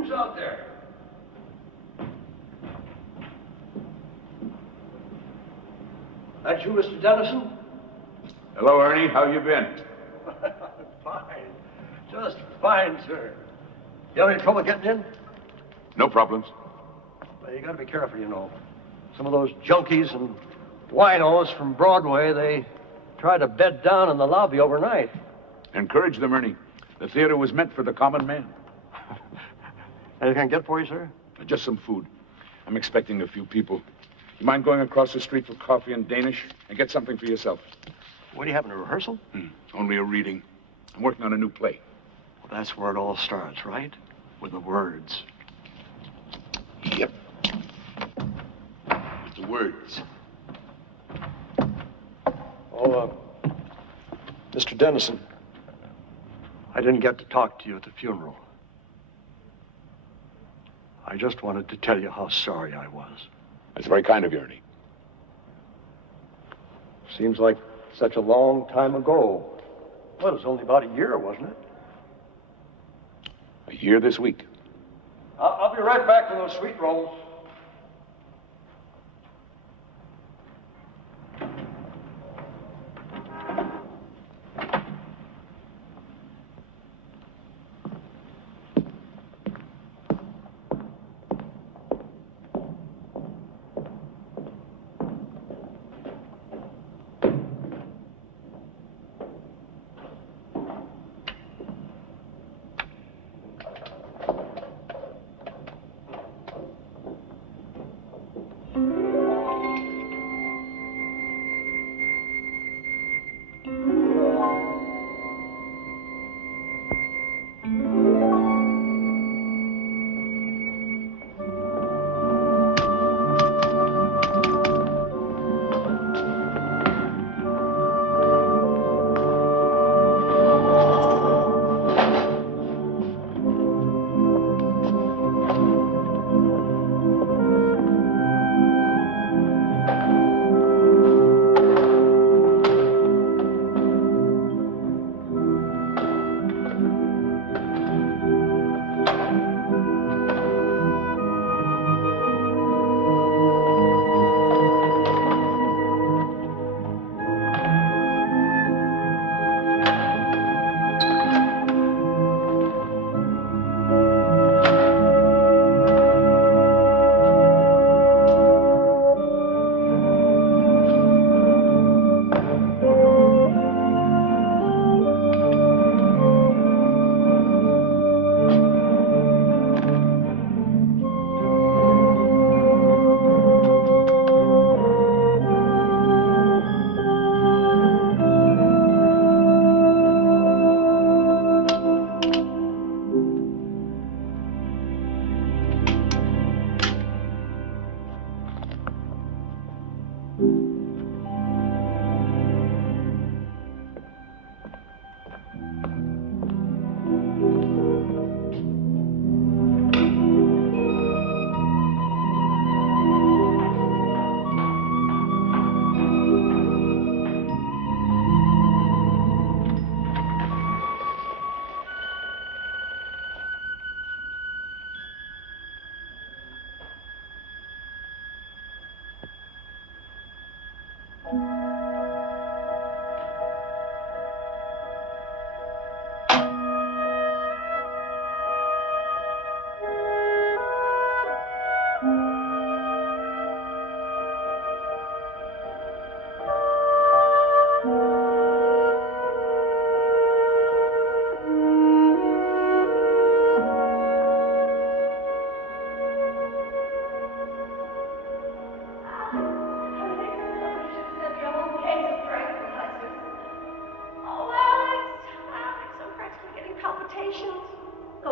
Who's out there? That you, Mr. Dennison? Hello, Ernie. How you been? Fine. Just fine, sir. You have any trouble getting in? No problems. Well, you gotta be careful, you know. Some of those junkies and winos from Broadway, they try to bed down in the lobby overnight. Encourage them, Ernie. The theater was meant for the common man. Anything I can get for you, sir? Just some food. I'm expecting a few people. You mind going across the street for coffee and Danish and get something for yourself? What, do you having a rehearsal? Only a reading. I'm working on a new play. Well, that's where it all starts, right? With the words. Yep. With the words. Oh, Mr. Dennison, I didn't get to talk to you at the funeral. I just wanted to tell you how sorry I was. That's very kind of you, Ernie. Seems like such a long time ago. Well, it was only about a year, wasn't it? A year this week. I'll be right back to those sweet rolls.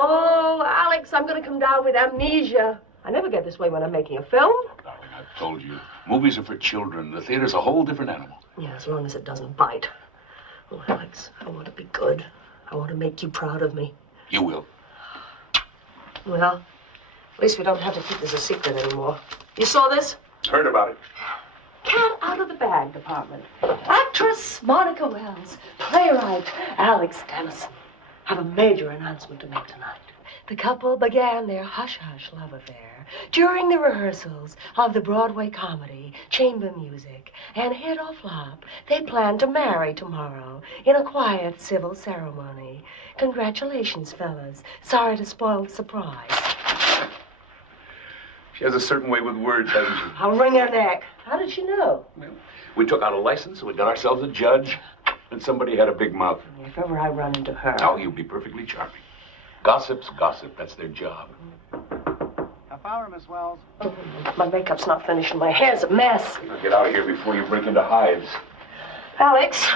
Oh, Alex, I'm going to come down with amnesia. I never get this way when I'm making a film. Darling, I've told you. Movies are for children. The theater's a whole different animal. Yeah, as long as it doesn't bite. Oh, Alex, I want to be good. I want to make you proud of me. You will. Well, at least we don't have to keep this a secret anymore. You saw this? Heard about it. Cat out of the bag department. Actress Monica Wells. Playwright Alex Dennison. have a major announcement to make tonight. The couple began their hush-hush love affair during the rehearsals of the Broadway comedy, Chamber Music, and hit or flop, they plan to marry tomorrow in a quiet civil ceremony. Congratulations, fellas. Sorry to spoil the surprise. She has a certain way with words, hasn't she? I'll wring her neck. How did she know? Well, we took out a license, we got ourselves a judge, and somebody had a big mouth. If ever I run into her... Oh, you'll be perfectly charming. Gossip's gossip. That's their job. Half hour, Miss Wells. Oh, my makeup's not finished and my hair's a mess. Now get out of here before you break into hives. Alex,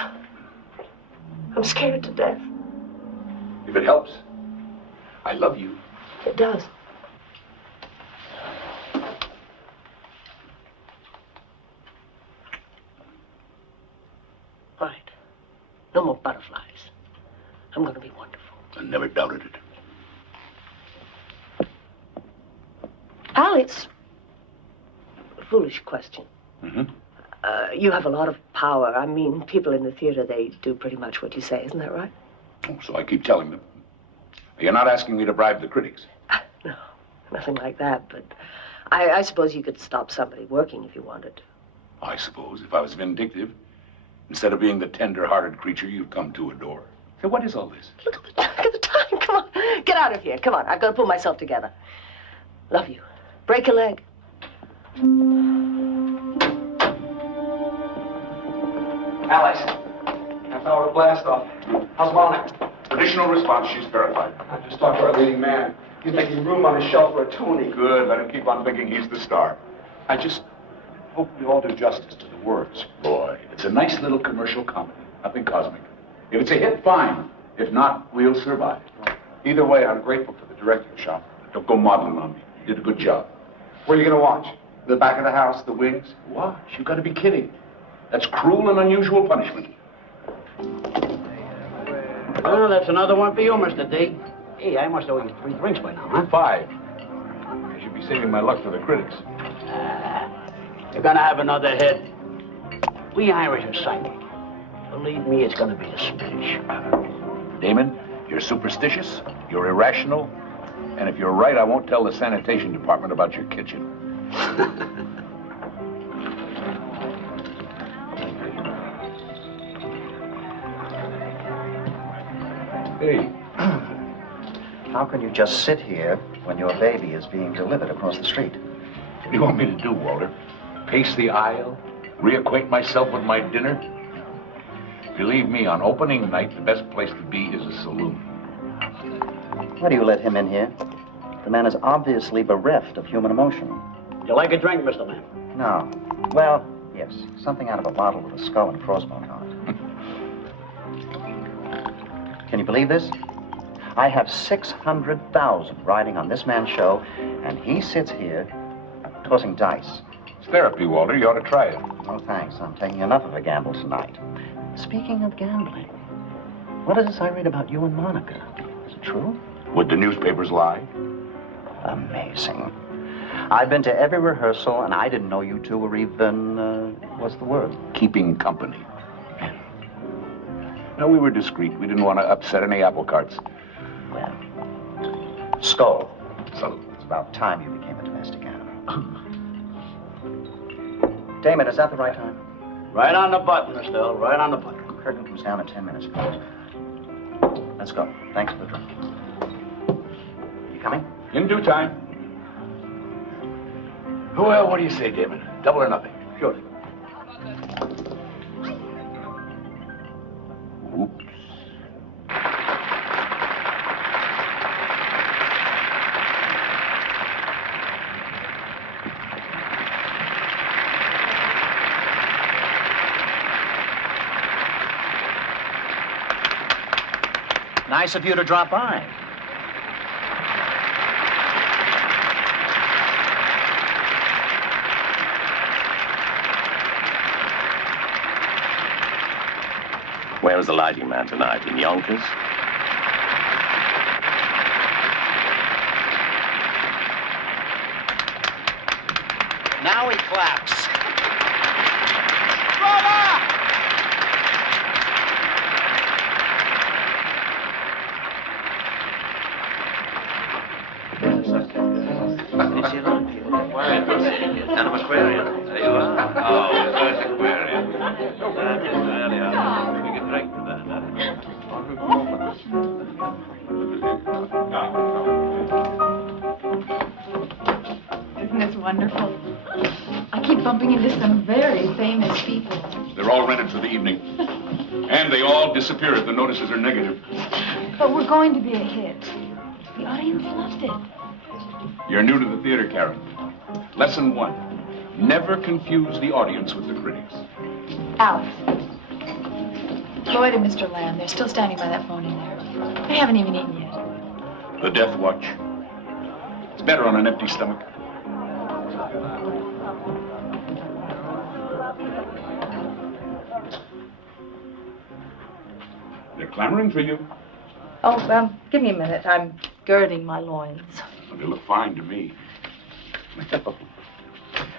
I'm scared to death. If it helps, I love you. It does. All right. No more butterflies. I'm going to be wonderful. I never doubted it. Alex, a foolish question. Mm-hmm. You have a lot of power. I mean, people in the theater, they do pretty much what you say. Isn't that right? Oh, so I keep telling them. You're not asking me to bribe the critics. No, nothing like that. But I suppose you could stop somebody working if you wanted. I suppose, if I was vindictive, instead of being the tender-hearted creature you've come to adore. So what is all this? Look at the time. Come on. Get out of here. Come on. I've got to pull myself together. Love you. Break a leg. Alex, half hour to blast off. How's Monica? Traditional response, she's verified. I just talked to our leading man. He's making room on his shelf for a Tony. Good, let him keep on thinking he's the star. I just hope we all do justice to the words. Boy, it's a nice little commercial comedy. Nothing cosmic. If it's a hit, fine. If not, we'll survive. Either way, I'm grateful for the directing shop. Don't go modeling on me. You did a good job. Where are you going to watch? The back of the house, the wings? Watch, you gotta be kidding. That's cruel and unusual punishment. Well, that's another one for you, Mr. D. Hey, I must owe you 3 drinks by now, huh? 5. I should be saving my luck for the critics. You're gonna have another hit. We Irish are psychic. Believe me, it's gonna be a smash. Damon, you're superstitious, you're irrational, and if you're right, I won't tell the sanitation department about your kitchen. Hey. How can you just sit here when your baby is being delivered across the street? What do you want me to do, Walter? Pace the aisle? Reacquaint myself with my dinner? Believe me, on opening night, the best place to be is a saloon. Why do you let him in here? The man is obviously bereft of human emotion. You like a drink, Mr. Man? No. Well, yes. Something out of a bottle with a skull and crossbones on it. Can you believe this? I have 600,000 riding on this man's show, and he sits here tossing dice. It's therapy, Walter. You ought to try it. No, thanks. I'm taking enough of a gamble tonight. Speaking of gambling, what is this I read about you and Monica? Is it true? Would the newspapers lie? Amazing. I've been to every rehearsal, and I didn't know you two were even, what's the word? Keeping company. No, we were discreet. We didn't want to upset any apple carts. Well, skull. So, It's about time you became a domestic animal. Damon, is that the right time? Right on the button, Mr. Earl. Right on the button. Curtain comes down in 10 minutes, please. Let's go. Thanks for the drink. You coming? in due time. Well, what do you say, Damon? Double or nothing? Sure. Oops. Nice of you to drop by. Where is the lighting man tonight? In Yonkers? Now he claps. Son of Aquarian. There you are. Oh, first Aquarian. That is really hard. We can drink for that, Isn't this wonderful? I keep bumping into some very famous people. They're all rented for the evening. And they all disappear if the notices are negative. But we're going to be a hit. The audience loved it. You're new to the theater, Karen. Lesson 1. Never confuse the audience with the critics. Alex. Lloyd and Mr. Lamb, they're still standing by that phone in there. They haven't even eaten yet. The death watch. It's better on an empty stomach. They're clamoring for you. Oh, give me a minute. I'm girding my loins. Well, they look fine to me.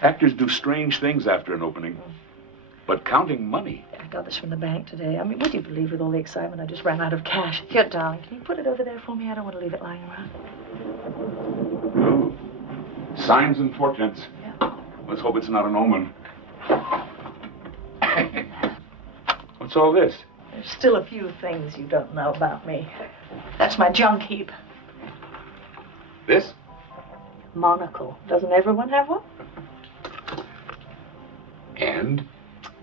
Actors do strange things after an opening. But counting money. I got this from the bank today. I mean, would you believe with all the excitement I just ran out of cash? Here, darling, can you put it over there for me? I don't want to leave it lying around. Ooh. Signs and portents. Yeah. Let's hope it's not an omen. What's all this? There's still a few things you don't know about me. That's my junk heap. This? Monocle. Doesn't everyone have one? And?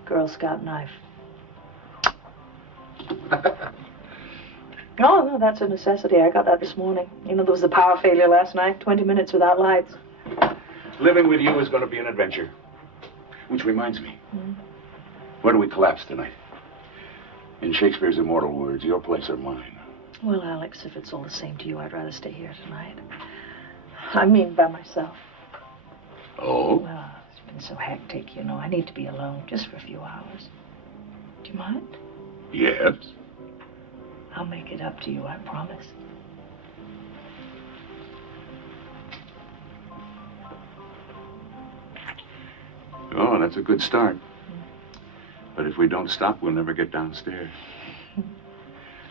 Girl Scout knife. No, that's a necessity. I got that this morning. You know, there was the power failure last night. 20 minutes without lights. Living with you is going to be an adventure. Which reminds me. Where do we collapse tonight? In Shakespeare's immortal words, your place or mine. Well, Alex, if it's all the same to you, I'd rather stay here tonight. I mean, by myself. Oh? Well, it's been so hectic, you know. I need to be alone just for a few hours. Do you mind? Yes. I'll make it up to you, I promise. Oh, that's a good start. But if we don't stop, we'll never get downstairs.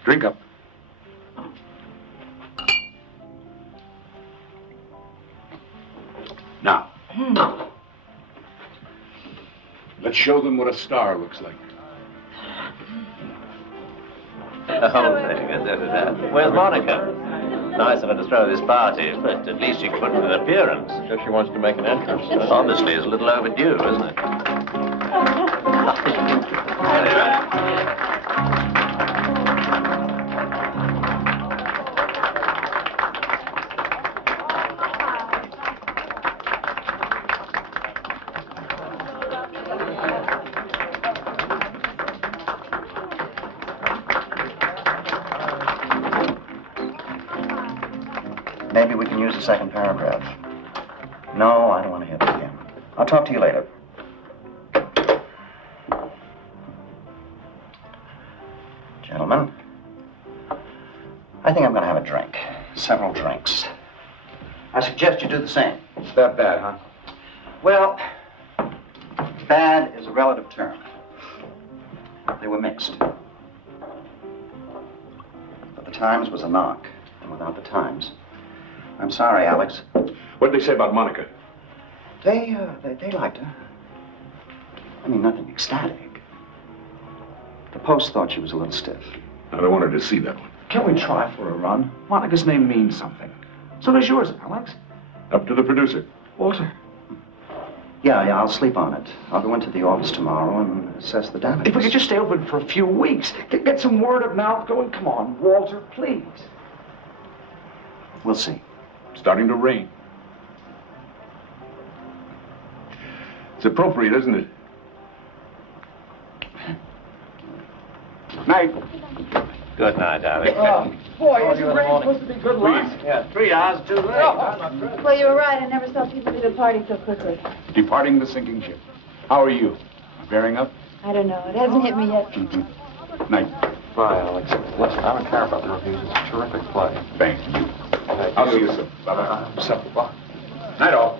Drink up. Now, let's show them what a star looks like. Oh, very good. Where's Monica? Nice of her to throw this party, but at least she could put in an appearance. Guess she wants to make an entrance. Honestly, it's a little overdue, isn't it? Maybe we can use the second paragraph. No, I don't want to hear that again. I'll talk to you later. Gentlemen, I think I'm going to have a drink. Several drinks. I suggest you do the same. It's that bad, huh? Well, bad is a relative term. They were mixed. But the Times was a knock, and without the Times... I'm sorry, Alex. What did they say about Monica? They liked her. I mean, nothing ecstatic. The Post thought she was a little stiff. I don't want her to see that one. Can we try for a run? Monica's name means something. So does yours, Alex. Up to the producer. Walter. Yeah, I'll sleep on it. I'll go into the office tomorrow and assess the damage. If we could just stay open for a few weeks, get some word of mouth going. Come on, Walter, please. We'll see. Starting to rain. It's appropriate, isn't it? Night. Good night, Alex. Boy, isn't rain supposed to be good luck? Yeah, 3 hours too late. Well, you were right. I never saw people leave a party so quickly. Departing the sinking ship. How are you? Bearing up? I don't know. It hasn't hit me yet. Night. Bye, Alex. Listen, I don't care about the reviews. It's a terrific play. Thank you. I'll see you soon. Bye-bye. Bye. Night all.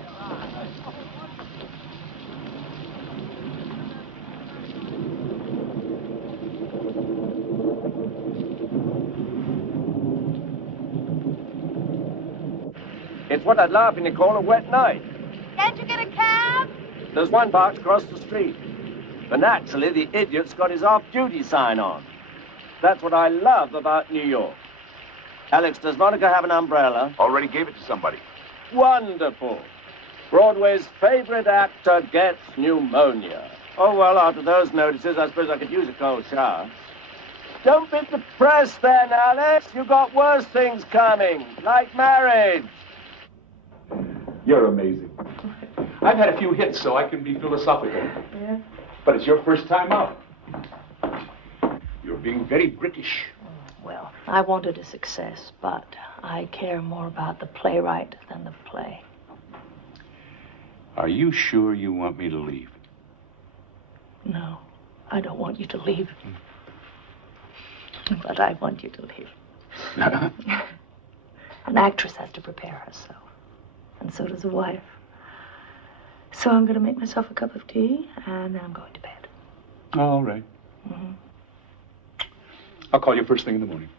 It's what I'd laughingly call a wet night. Can't you get a cab? There's one box across the street. But naturally, the idiot's got his off-duty sign on. That's what I love about New York. Alex, does Monica have an umbrella? Already gave it to somebody. Wonderful. Broadway's favorite actor gets pneumonia. Oh, well, after those notices, I suppose I could use a cold shower. Don't be depressed then, Alex. You've got worse things coming, like marriage. You're amazing. I've had a few hits, so I can be philosophical. Yeah? But it's your first time out. You're being very British. Well, I wanted a success, but I care more about the playwright than the play. Are you sure you want me to leave? No, I don't want you to leave. But I want you to leave. An actress has to prepare herself. And so does a wife. So I'm going to make myself a cup of tea, and then I'm going to bed. All right. Mm-hmm. I'll call you first thing in the morning.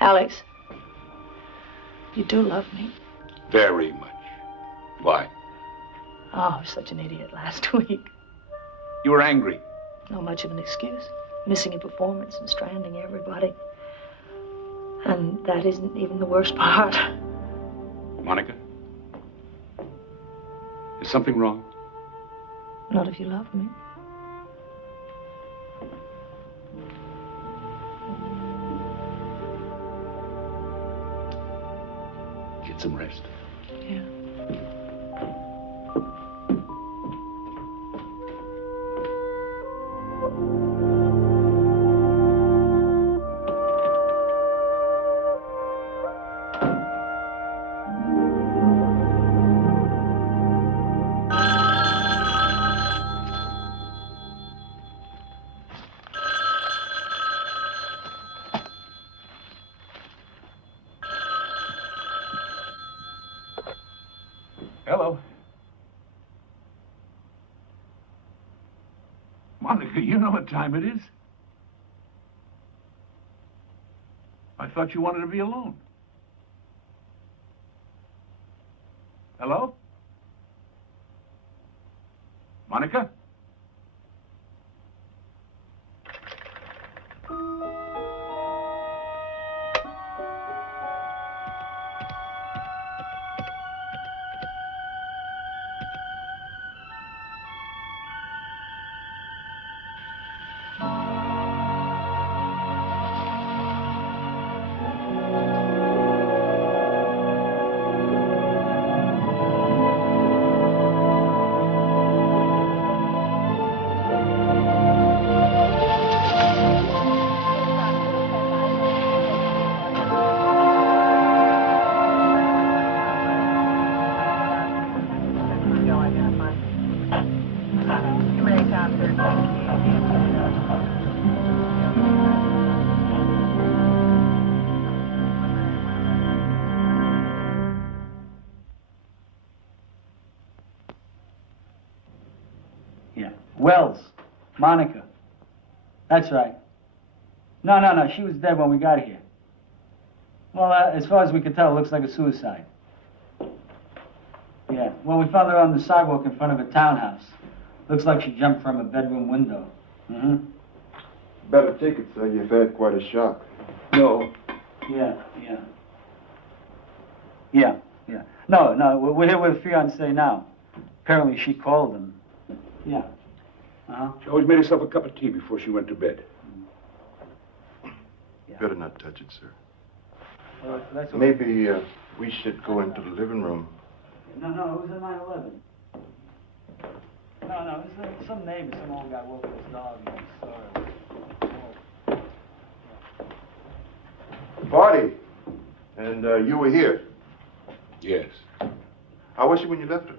Alex, you do love me. Very much. Why? Oh, I was such an idiot last week. You were angry. Not much of an excuse. Missing a performance and stranding everybody. And that isn't even the worst part. Monica? Is something wrong? Not if you love me. Get some rest. Yeah. Hello. Monica, you know what time it is. I thought you wanted to be alone. Hello? Monica? Wells. Monica. That's right. No. She was dead when we got here. Well, as far as we can tell, it looks like a suicide. Yeah. Well, we found her on the sidewalk in front of a townhouse. Looks like she jumped from a bedroom window. Mm-hmm. Better take it, sir. You've had quite a shock. No. Yeah. No, we're here with a fiancée now. Apparently she called him. Yeah. Uh-huh. She always made herself a cup of tea before she went to bed. Yeah. Better not touch it, sir. Well, that's what Maybe we should go into the living room. No, it was at 9/11. No, it was some neighbor, some old guy woke up his dog and he saw her. Party. And you were here. Yes. How was she when you left her?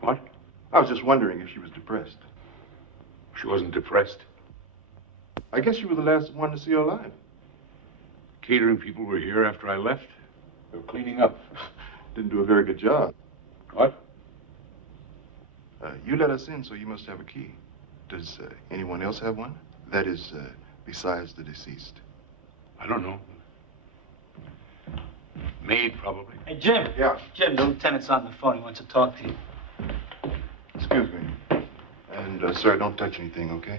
What? I was just wondering if she was depressed. She wasn't depressed. I guess you were the last one to see her alive. Catering people were here after I left. They were cleaning up. Didn't do a very good job. What? You let us in, so you must have a key. Does anyone else have one? That is, besides the deceased. I don't know. Maid, probably. Hey, Jim. Yeah. Jim, the lieutenant's on the phone. He wants to talk to you. Excuse me. And, sir, don't touch anything, okay?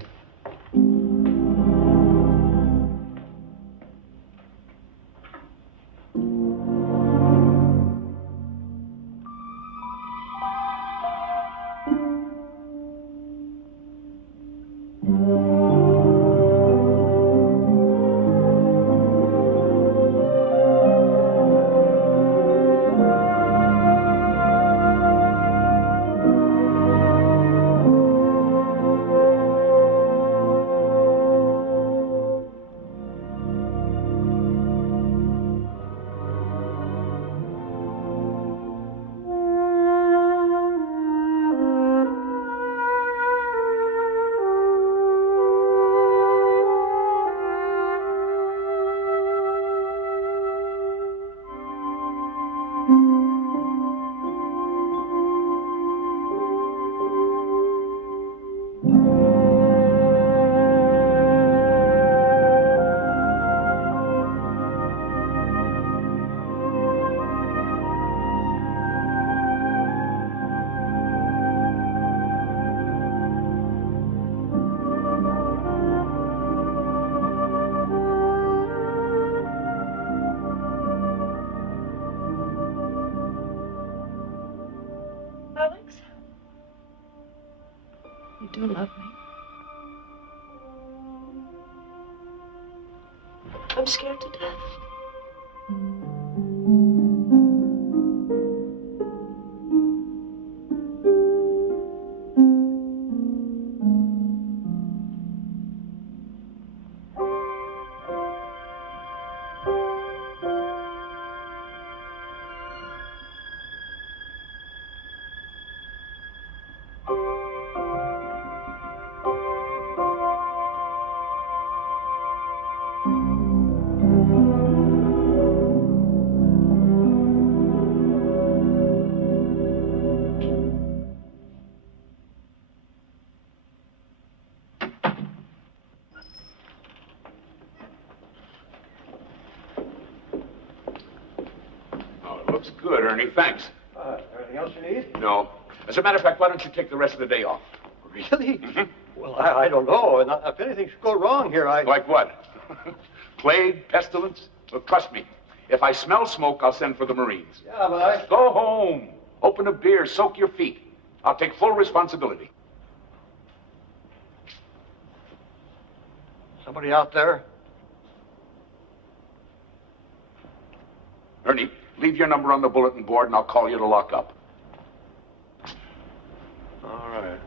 Alex? You do love me. I'm scared to death. Looks good, Ernie. Thanks. Anything else you need? No. As a matter of fact, why don't you take the rest of the day off? Really? Well, I don't know. And if anything should go wrong here, Like what? Plague, pestilence? Look, trust me. If I smell smoke, I'll send for the Marines. Yeah, but Go home. Open a beer. Soak your feet. I'll take full responsibility. Somebody out there? Ernie, leave your number on the bulletin board and I'll call you to lock up. All right.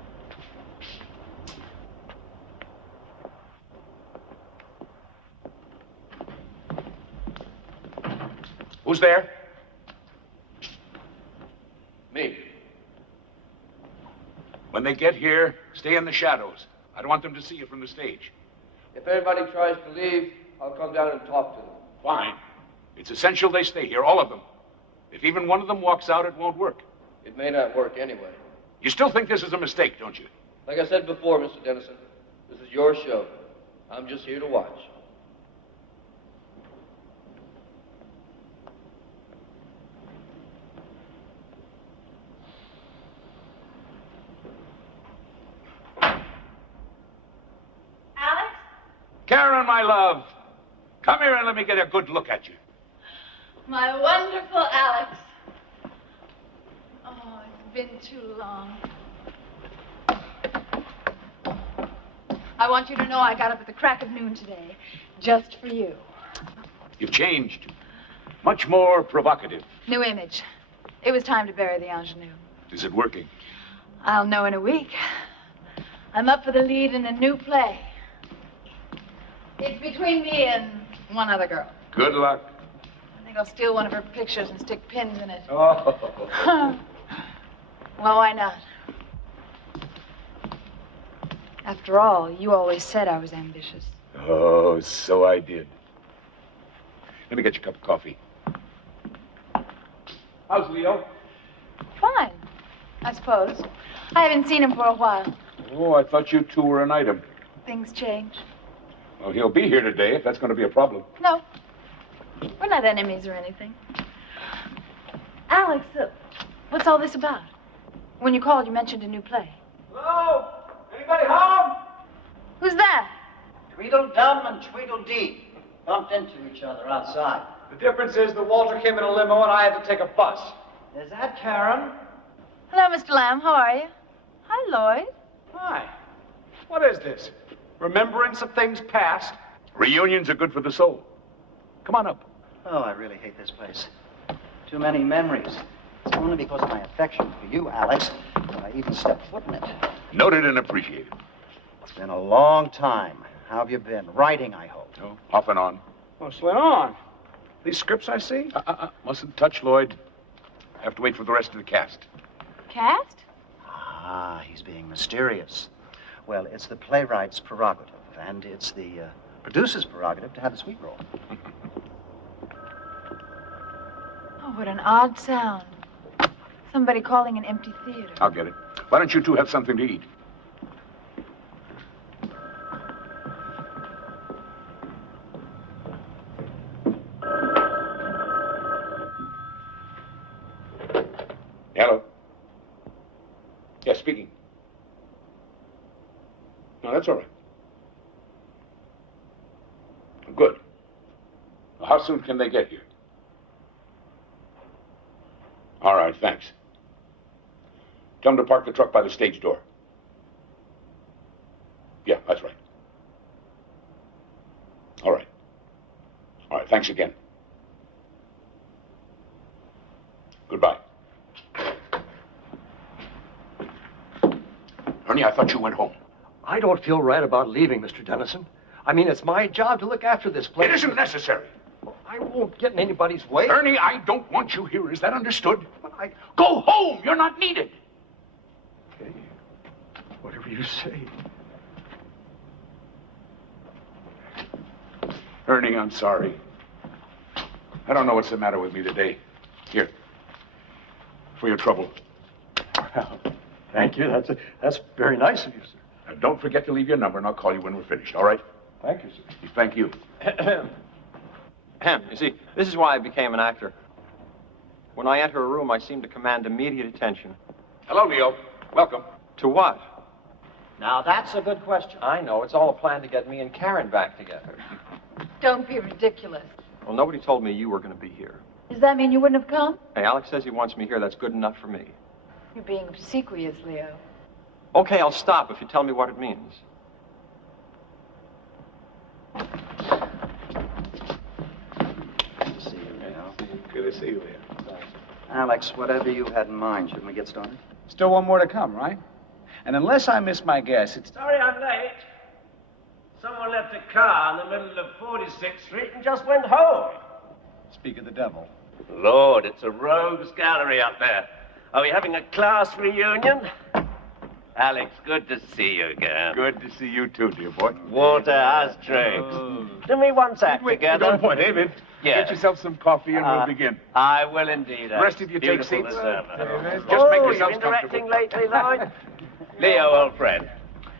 Who's there? Me. When they get here, stay in the shadows. I don't want them to see you from the stage. If anybody tries to leave, I'll come down and talk to them. Fine. It's essential they stay here, all of them. If even one of them walks out, it won't work. It may not work anyway. You still think this is a mistake, don't you? Like I said before, Mr. Dennison, this is your show. I'm just here to watch. Alex? Karen, my love, come here and let me get a good look at you. My wonderful Alex. Oh, it's been too long. I want you to know I got up at the crack of noon today, just for you. You've changed. Much more provocative. New image. It was time to bury the ingenue. Is it working? I'll know in a week. I'm up for the lead in a new play. It's between me and one other girl. Good luck. I think I'll steal one of her pictures and stick pins in it. Oh. Well, why not? After all, you always said I was ambitious. Oh, so I did. Let me get you a cup of coffee. How's Leo? Fine, I suppose. I haven't seen him for a while. Oh, I thought you two were an item. Things change. Well, he'll be here today if that's going to be a problem. No, we're not enemies or anything. Alex, what's all this about? When you called, you mentioned a new play. Hello? Anybody home? Who's that? Tweedledum and Tweedledee bumped into each other outside. The difference is that Walter came in a limo and I had to take a bus. Is that Karen? Hello, Mr. Lamb. How are you? Hi, Lloyd. Hi. What is this? Remembrance of things past? Reunions are good for the soul. Come on up. Oh, I really hate this place. Too many memories. It's only because of my affection for you, Alex, that I even stepped foot in it. Noted and appreciated. It's been a long time. How have you been? Writing, I hope. Oh, off and on. What's going on? These scripts I see? Mustn't touch, Lloyd. Have to wait for the rest of the cast. Cast? Ah, he's being mysterious. Well, it's the playwright's prerogative, and it's the producer's prerogative to have the sweet roll. Oh, what an odd sound. Somebody calling an empty theater. I'll get it. Why don't you two have something to eat? Hello? Yes, speaking. No, that's all right. Good. Well, how soon can they get here? All right, thanks. Tell them to park the truck by the stage door. Yeah, that's right. All right. All right, thanks again. Goodbye. Ernie, I thought you went home. I don't feel right about leaving, Mr. Dennison. I mean, it's my job to look after this place. It isn't necessary. I won't get in anybody's way. Ernie, I don't want you here. Is that understood? Go home. You're not needed. Okay. Whatever you say. Ernie, I'm sorry. I don't know what's the matter with me today. Here. For your trouble. Well, thank you. That's very nice of you, sir. Now, don't forget to leave your number, and I'll call you when we're finished, all right? Thank you, sir. Thank you. You see, this is why I became an actor. When I enter a room, I seem to command immediate attention. Hello, Leo. Welcome. To what? Now, that's a good question. I know. It's all a plan to get me and Karen back together. Don't be ridiculous. Well, nobody told me you were going to be here. Does that mean you wouldn't have come? Hey, Alex says he wants me here. That's good enough for me. You're being obsequious, Leo. Okay, I'll stop if you tell me what it means. Good to see you, Leo. Good to see you, Leo. Alex, whatever you had in mind, shouldn't we get started? Still one more to come, right? And unless I miss my guess, it's... Sorry I'm late. Someone left a car in the middle of 46th Street and just went home. Speak of the devil. Lord, it's a rogues gallery up there. Are we having a class reunion? Alex, good to see you again. Good to see you too, dear boy. Walter, how's tricks? Do me one act together. Don't point, David. Yeah. Get yourself some coffee and we'll begin. I will indeed. The rest of you take Beautiful seats. Just Just make you've yourselves been directing comfortable. lately, Lloyd? Leo, old friend.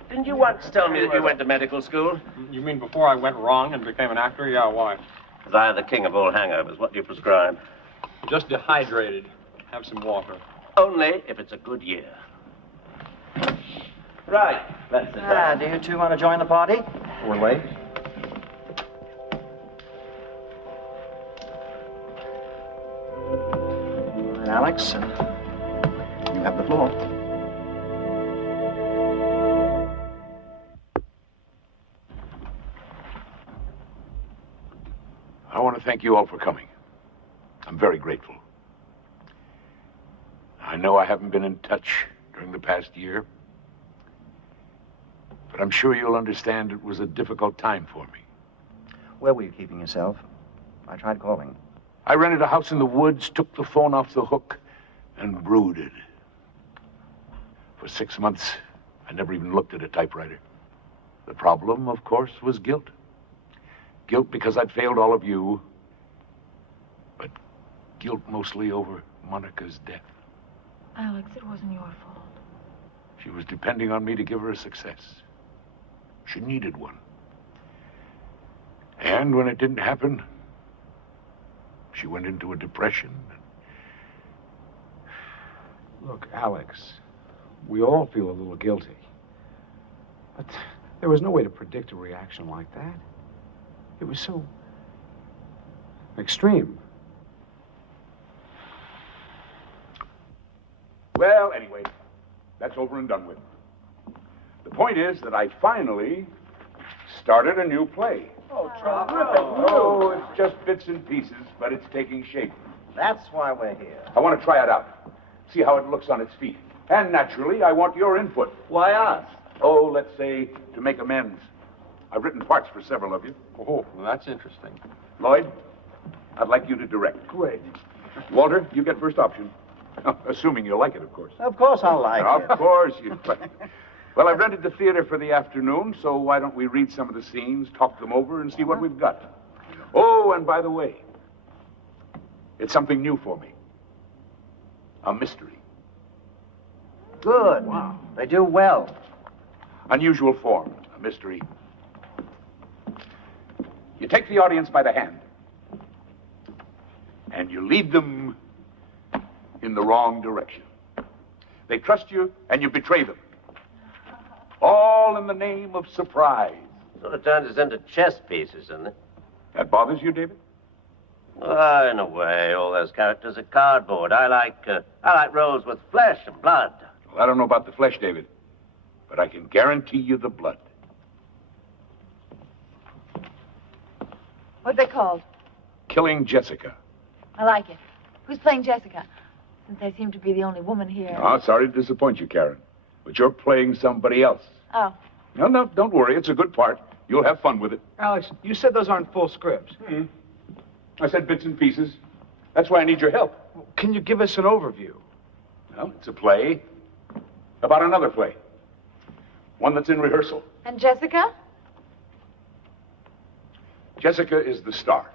Didn't you once tell me that you went to medical school? You mean before I went wrong and became an actor? Yeah, why? Because I am the king of all hangovers. What do you prescribe? Just dehydrated. Have some water. Only if it's a good year. Right. Let's sit down. Do you two want to join the party? We're late. All right, Alex, you have the floor. I want to thank you all for coming. I'm very grateful. I know I haven't been in touch during the past year, but I'm sure you'll understand it was a difficult time for me. Where were you keeping yourself? I tried calling. I rented a house in the woods, took the phone off the hook, and brooded. For 6 months, I never even looked at a typewriter. The problem, of course, was guilt. Guilt because I'd failed all of you, but guilt mostly over Monica's death. Alex, it wasn't your fault. She was depending on me to give her a success. She needed one. And when it didn't happen, She went into a depression. Look, Alex, we all feel a little guilty. But there was no way to predict a reaction like that. It was so extreme. Well, anyway, that's over and done with. The point is that I finally started a new play. Oh, Oh, it's just bits and pieces, but it's taking shape. That's why we're here. I want to try it out, see how it looks on its feet. And naturally, I want your input. Why us? Oh, let's say to make amends. I've written parts for several of you. Oh, well, that's interesting. Lloyd, I'd like you to direct. Great. Walter, you get first option. Assuming you like it, of course. Of course I'll like it. Of course you like it. Well, I've rented the theater for the afternoon, so why don't we read some of the scenes, talk them over, and see what we've got. Oh, and by the way, it's something new for me. A mystery. Good. Wow. They do well. Unusual form, a mystery. You take the audience by the hand, and you lead them in the wrong direction. They trust you, and you betray them. All in the name of surprise. Sort of turns us into chess pieces, doesn't it? That bothers you, David? In a way, all those characters are cardboard. I like roles with flesh and blood. Well, I don't know about the flesh, David, but I can guarantee you the blood. What they called? Killing Jessica. I like it. Who's playing Jessica? Since I seem to be the only woman here. Oh, sorry to disappoint you, Karen, but you're playing somebody else. Oh. No, don't worry. It's a good part. You'll have fun with it. Alex, you said those aren't full scripts. I said bits and pieces. That's why I need your help. Can you give us an overview? Well, it's a play about another play. One that's in rehearsal. And Jessica? Jessica is the star.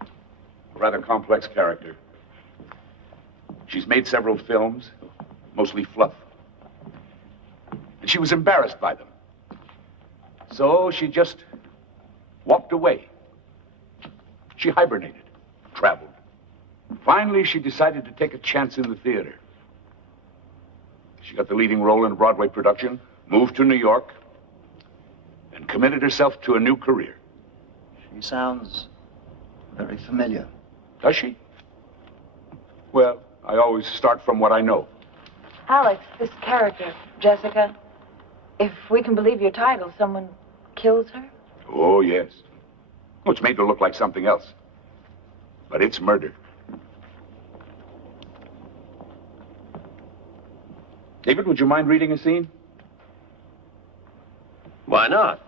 A rather complex character. She's made several films, mostly fluff. And she was embarrassed by them. So she just walked away. She hibernated, traveled. Finally, she decided to take a chance in the theater. She got the leading role in a Broadway production, moved to New York, and committed herself to a new career. She sounds very familiar. Does she? Well, I always start from what I know. Alex, this character, Jessica, if we can believe your title, someone kills her? Oh, yes. Well, it's made to look like something else. But it's murder. David, would you mind reading a scene? Why not?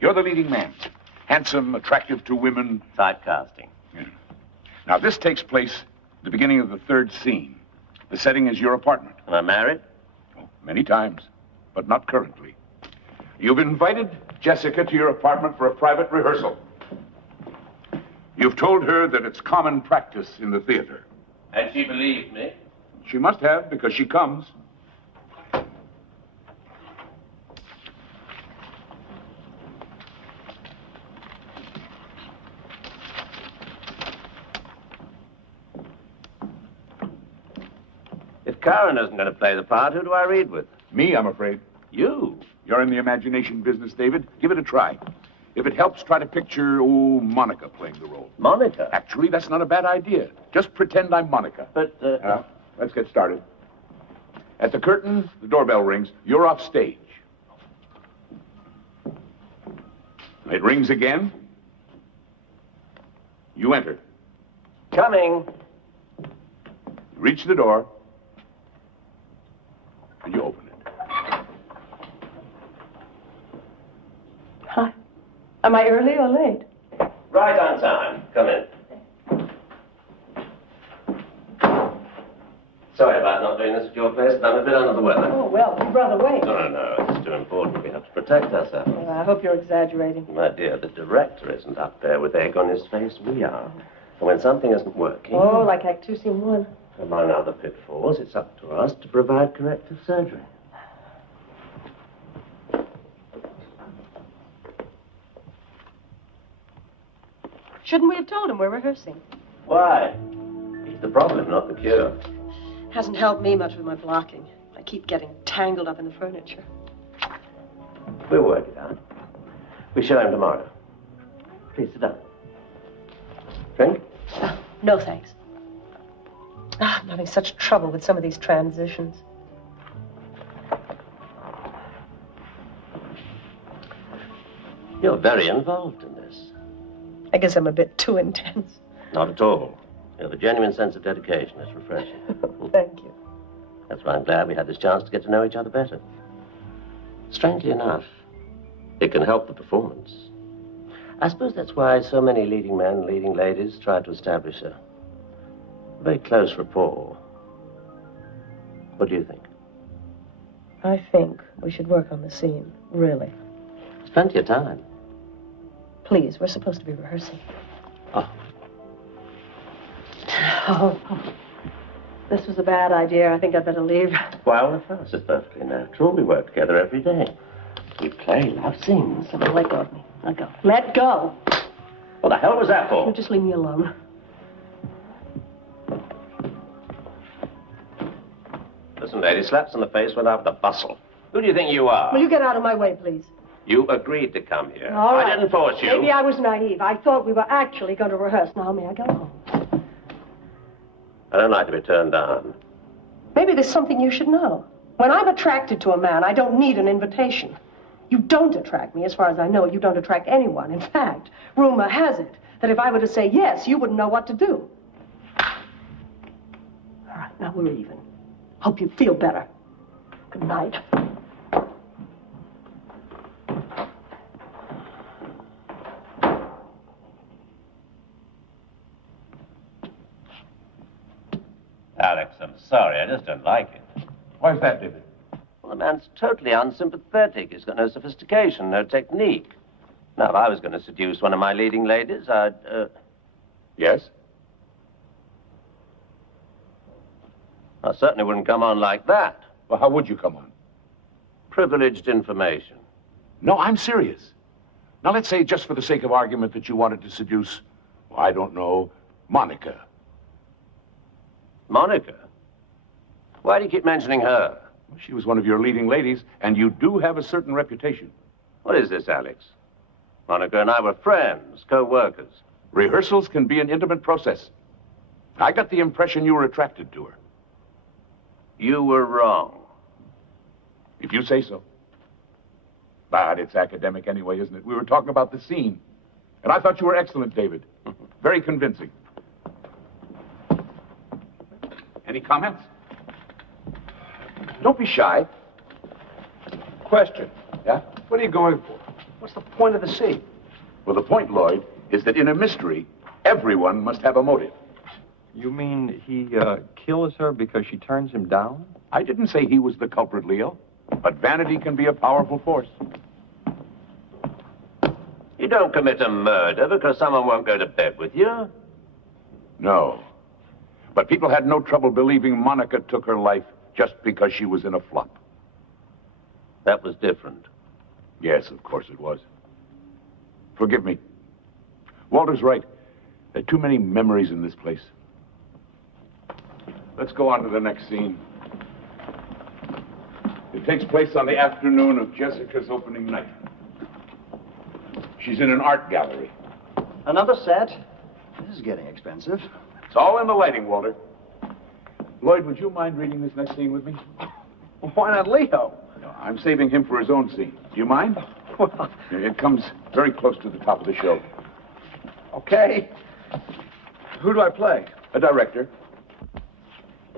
You're the leading man. Handsome, attractive to women. Typecasting. Yeah. Now, this takes place at the beginning of the third scene. The setting is your apartment. Am I married? Oh, many times, but not currently. You've invited Jessica to your apartment for a private rehearsal. You've told her that it's common practice in the theater. And she believed me? She must have, because she comes. If Karen isn't going to play the part, who do I read with? Me, I'm afraid. You? You're in the imagination business, David. Give it a try. If it helps, try to picture, Monica playing the role. Monica? Actually, that's not a bad idea. Just pretend I'm Monica. But, Now, let's get started. At the curtain, the doorbell rings. You're off stage. It rings again. You enter. Coming. You reach the door, and you open it. Hi. Am I early or late? Right on time. Come in. Sorry about not doing this at your place, but I'm a bit under the weather. Oh, well, you'd rather wait. No, it's too important. We have to protect ourselves. Well, I hope you're exaggerating. My dear, the director isn't up there with egg on his face. We are. And when something isn't working... Oh, like Act 2, Scene 1. Among other pitfalls, it's up to us to provide corrective surgery. Shouldn't we have told him we're rehearsing? Why? He's the problem, not the cure. Hasn't helped me much with my blocking. I keep getting tangled up in the furniture. We'll work it out. We show him tomorrow. Please sit down. Drink? No, thanks. I'm having such trouble with some of these transitions. You're very involved in this. I guess I'm a bit too intense. Not at all. You have a genuine sense of dedication. It's refreshing. Thank you. That's why I'm glad we had this chance to get to know each other better. Strangely enough, it can help the performance. I suppose that's why so many leading men, leading ladies try to establish a very close rapport. What do you think? I think we should work on the scene, really. There's plenty of time. Please, we're supposed to be rehearsing. Oh. Oh, this was a bad idea. I think I'd better leave. Well, at first, it's perfectly natural. We work together every day. We play love scenes. Let go of me. Let go. Let go. What the hell was that for? You just leave me alone. Listen, lady, slaps in the face without the bustle. Who do you think you are? Will you get out of my way, please? You agreed to come here. All right. I didn't force you. Maybe I was naive. I thought we were actually going to rehearse. Now, may I go home? I don't like to be turned down. Maybe there's something you should know. When I'm attracted to a man, I don't need an invitation. You don't attract me. As far as I know, you don't attract anyone. In fact, rumor has it that if I were to say yes, you wouldn't know what to do. All right, now we're even. Hope you feel better. Good night. Alex, I'm sorry. I just don't like it. Why's that, David? Well, the man's totally unsympathetic. He's got no sophistication, no technique. Now, if I was going to seduce one of my leading ladies, I'd, Yes? I certainly wouldn't come on like that. Well, how would you come on? Privileged information. No, I'm serious. Now, let's say, just for the sake of argument, that you wanted to seduce, well, I don't know, Monica. Monica? Why do you keep mentioning her? Well, she was one of your leading ladies, and you do have a certain reputation. What is this, Alex? Monica and I were friends, co-workers. Rehearsals can be an intimate process. I got the impression you were attracted to her. You were wrong. If you say so. But it's academic anyway, isn't it? We were talking about the scene. And I thought you were excellent, David. Very convincing. Any comments? Don't be shy. Question. Yeah? What are you going for? What's the point of the scene? Well, the point, Lloyd, is that in a mystery, everyone must have a motive. You mean he kills her because she turns him down? I didn't say he was the culprit, Leo. But vanity can be a powerful force. You don't commit a murder because someone won't go to bed with you. No. But people had no trouble believing Monica took her life just because she was in a flop. That was different. Yes, of course it was. Forgive me. Walter's right. There are too many memories in this place. Let's go on to the next scene. It takes place on the afternoon of Jessica's opening night. She's in an art gallery. Another set? This is getting expensive. It's all in the lighting, Walter. Lloyd, would you mind reading this next scene with me? Why not Leo? No, I'm saving him for his own scene. Do you mind? Well, It comes very close to the top of the show. okay. Who do I play? A director.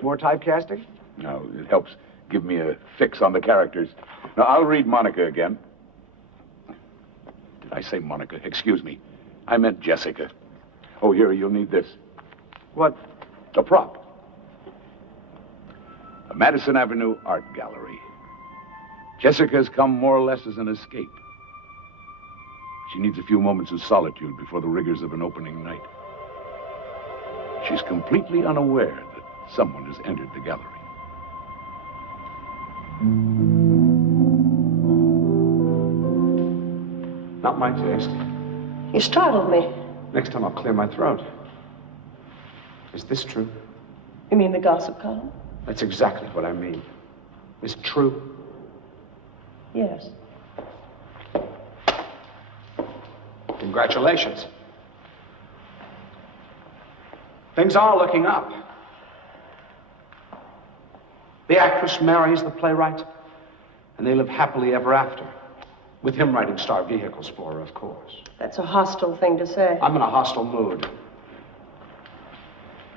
More typecasting? No, it helps give me a fix on the characters. Now, I'll read Monica again. Did I say Monica? Excuse me. I meant Jessica. Oh, here, you'll need this. What? A prop. A Madison Avenue art gallery. Jessica's come more or less as an escape. She needs a few moments of solitude before the rigors of an opening night. She's completely unaware that someone has entered the gallery. Not my taste. You startled me. Next time I'll clear my throat. Is this true? You mean the gossip column? That's exactly what I mean. Is it true? Yes. Congratulations. Things are looking up. The actress marries the playwright, and they live happily ever after. With him writing star vehicle score, of course. That's a hostile thing to say. I'm in a hostile mood.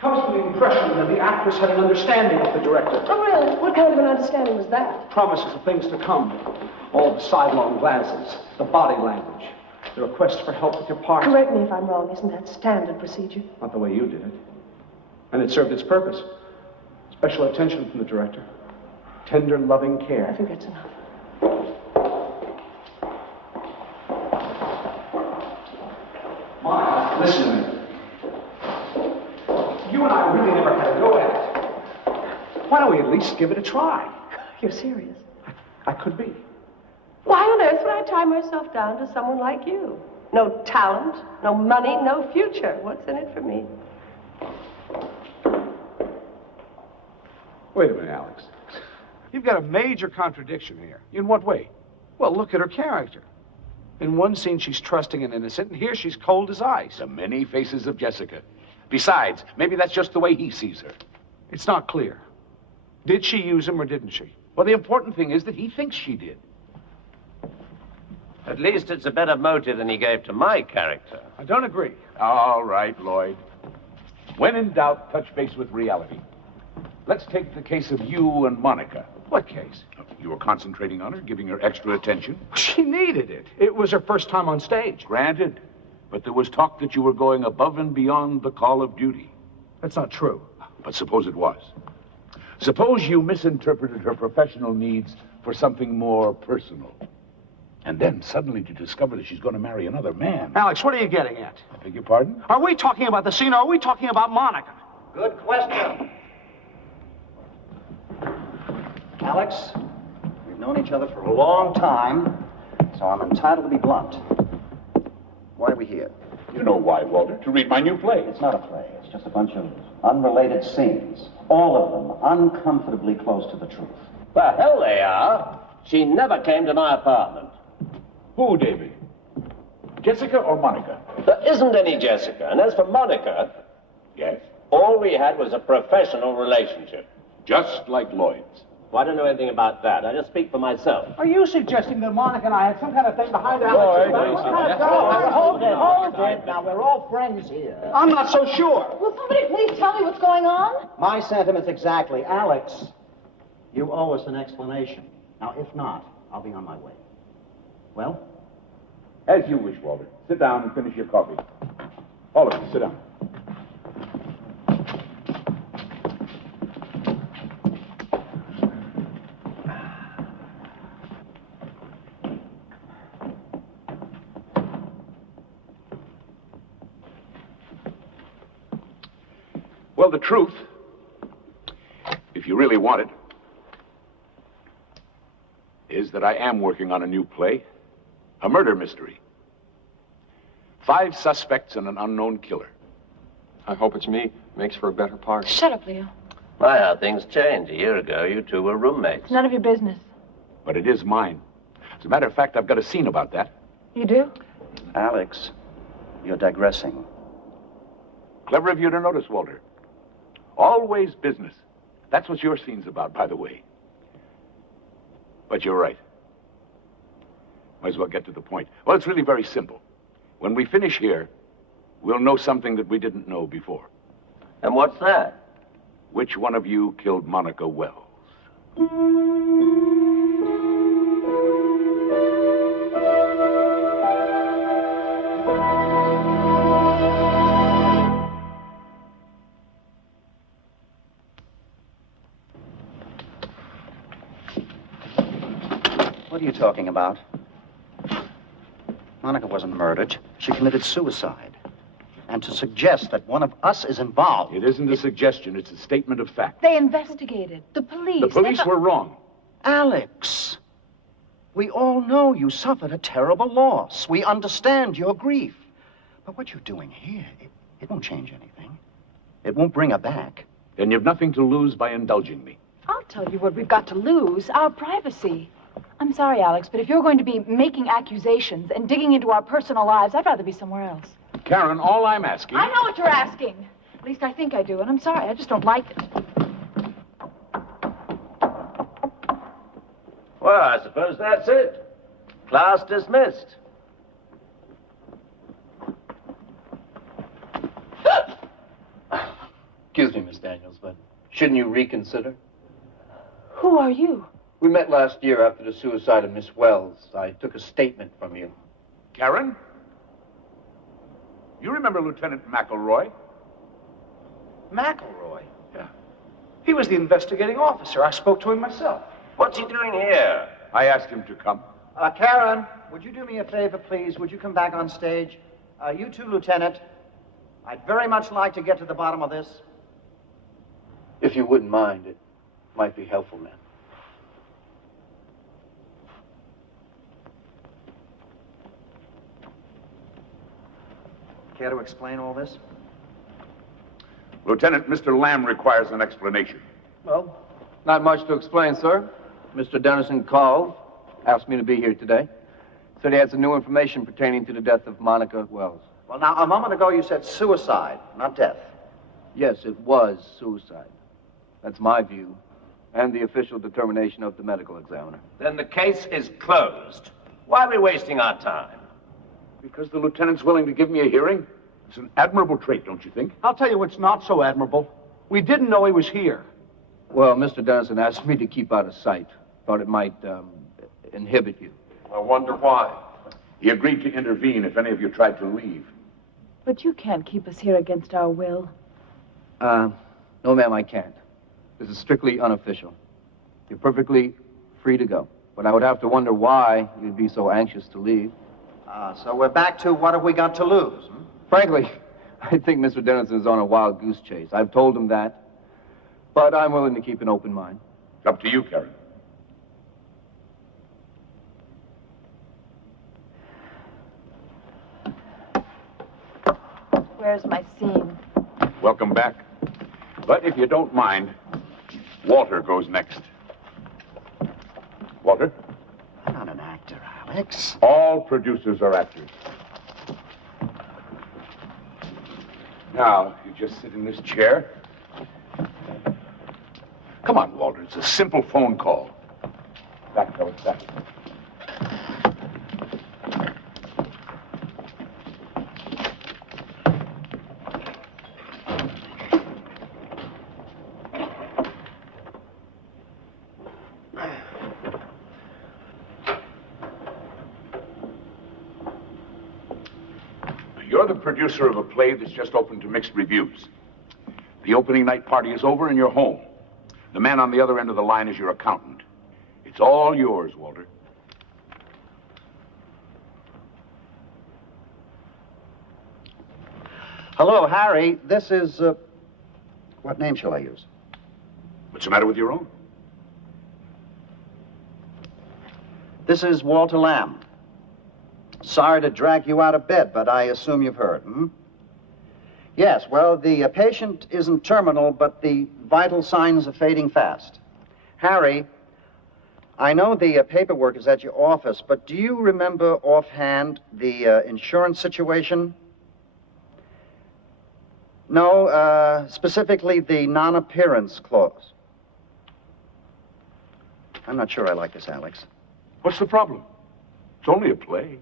Comes from the impression that the actress had an understanding with the director. Oh, really? What kind of an understanding was that? Promises of things to come. All the sidelong glances, the body language, the request for help with your part. Correct me if I'm wrong. Isn't that standard procedure? Not the way you did it. And it served its purpose. Special attention from the director. Tender, loving care. I think that's enough. Mom, listen to me. You and I really never had a go at it. Why don't we at least give it a try? You're serious? I could be. Why on earth would I tie myself down to someone like you? No talent, no money, no future. What's in it for me? Wait a minute, Alex. You've got a major contradiction here. In what way? Well, look at her character. In one scene, she's trusting and innocent, and here she's cold as ice. The many faces of Jessica. Besides, maybe that's just the way he sees her. It's not clear. Did she use him or didn't she? Well, the important thing is that he thinks she did. At least it's a better motive than he gave to my character. I don't agree. All right, Lloyd. When in doubt, touch base with reality. Let's take the case of you and Monica. What case? You were concentrating on her, giving her extra attention. She needed it. It was her first time on stage. Granted. But there was talk that you were going above and beyond the call of duty. That's not true. But suppose it was. Suppose you misinterpreted her professional needs for something more personal. And then suddenly you discover that she's going to marry another man. Alex, what are you getting at? I beg your pardon? Are we talking about the scene or are we talking about Monica? Good question. Alex, we've known each other for a long time, so I'm entitled to be blunt. Why are we here? You know why, Walter. To read my new play. It's not a play. It's just a bunch of unrelated scenes. All of them uncomfortably close to the truth. The hell they are. She never came to my apartment. Who, David? Jessica or Monica? There isn't any Jessica. And as for Monica... Yes? All we had was a professional relationship. Just like Lloyd's. Well, I don't know anything about that. I just speak for myself. Are you suggesting that Monica and I had some kind of thing behind our Lloyd, Hold it. Now, we're all friends here. I'm not so sure. Will somebody please tell me what's going on? My sentiments exactly. Alex, you owe us an explanation. Now, if not, I'll be on my way. Well? As you wish, Walter. Sit down and finish your coffee. All of you, sit down. Well, the truth, if you really want it, is that I am working on a new play, a murder mystery. 5 suspects and an unknown killer. I hope it's me. Makes for a better part. Shut up, Leo. My, how things changed. A year ago, you two were roommates. It's none of your business. But it is mine. As a matter of fact, I've got a scene about that. You do? Alex, you're digressing. Clever of you to notice, Walter. Always business. That's what your scene's about, by the way. But you're right. Might as well get to the point. Well, it's really very simple. When we finish here, we'll know something that we didn't know before. And what's that? Which one of you killed Monica Wells? What are you talking about? Monica wasn't murdered. She committed suicide. And to suggest that one of us is involved... It isn't a suggestion, it's a statement of fact. They investigated. The police. The police were wrong. Alex, we all know you suffered a terrible loss. We understand your grief. But what you're doing here, it won't change anything. It won't bring her back. Then you've nothing to lose by indulging me. I'll tell you what we've got to lose, our privacy. I'm sorry, Alex, but if you're going to be making accusations and digging into our personal lives, I'd rather be somewhere else. Karen, all I'm asking... I know what you're asking. At least I think I do, and I'm sorry, I just don't like it. Well, I suppose that's it. Class dismissed. Excuse me, Miss Daniels, but shouldn't you reconsider? Who are you? We met last year after the suicide of Miss Wells. I took a statement from you. Karen? You remember Lieutenant McElroy? McElroy? Yeah. He was the investigating officer. I spoke to him myself. What's he doing here? I asked him to come. Karen, would you do me a favor, please? Would you come back on stage? You too, Lieutenant. I'd very much like to get to the bottom of this. If you wouldn't mind, it might be helpful, ma'am. Care to explain all this? Lieutenant, Mr. Lamb requires an explanation. Well, not much to explain, sir. Mr. Dennison called, asked me to be here today. Said he had some new information pertaining to the death of Monica Wells. Well, now, a moment ago you said suicide, not death. Yes, it was suicide. That's my view, and the official determination of the medical examiner. Then the case is closed. Why are we wasting our time? Because the lieutenant's willing to give me a hearing? It's an admirable trait, don't you think? I'll tell you what's not so admirable. We didn't know he was here. Well, Mr. Dennison asked me to keep out of sight. Thought it might inhibit you. I wonder why. He agreed to intervene if any of you tried to leave. But you can't keep us here against our will. No, ma'am, I can't. This is strictly unofficial. You're perfectly free to go. But I would have to wonder why you'd be so anxious to leave. So we're back to what have we got to lose? Frankly, I think Mr. Dennison is on a wild goose chase. I've told him that. But I'm willing to keep an open mind. It's up to you, Karen. Where's my scene? Welcome back. But if you don't mind, Walter goes next. Walter? I'm not an actor, Alex. All producers are actors. Now, you just sit in this chair. Come on, Walter. It's a simple phone call. Back, fellas, back. You're the producer of a play that's just opened to mixed reviews. The opening night party is over and you're home. The man on the other end of the line is your accountant. It's all yours, Walter. Hello, Harry. This is, what name shall I use? What's the matter with your own? This is Walter Lamb. Sorry to drag you out of bed, but I assume you've heard, Yes, well, the patient isn't terminal, but the vital signs are fading fast. Harry, I know the paperwork is at your office, but do you remember offhand the insurance situation? No, specifically the non-appearance clause. I'm not sure I like this, Alex. What's the problem? It's only a play.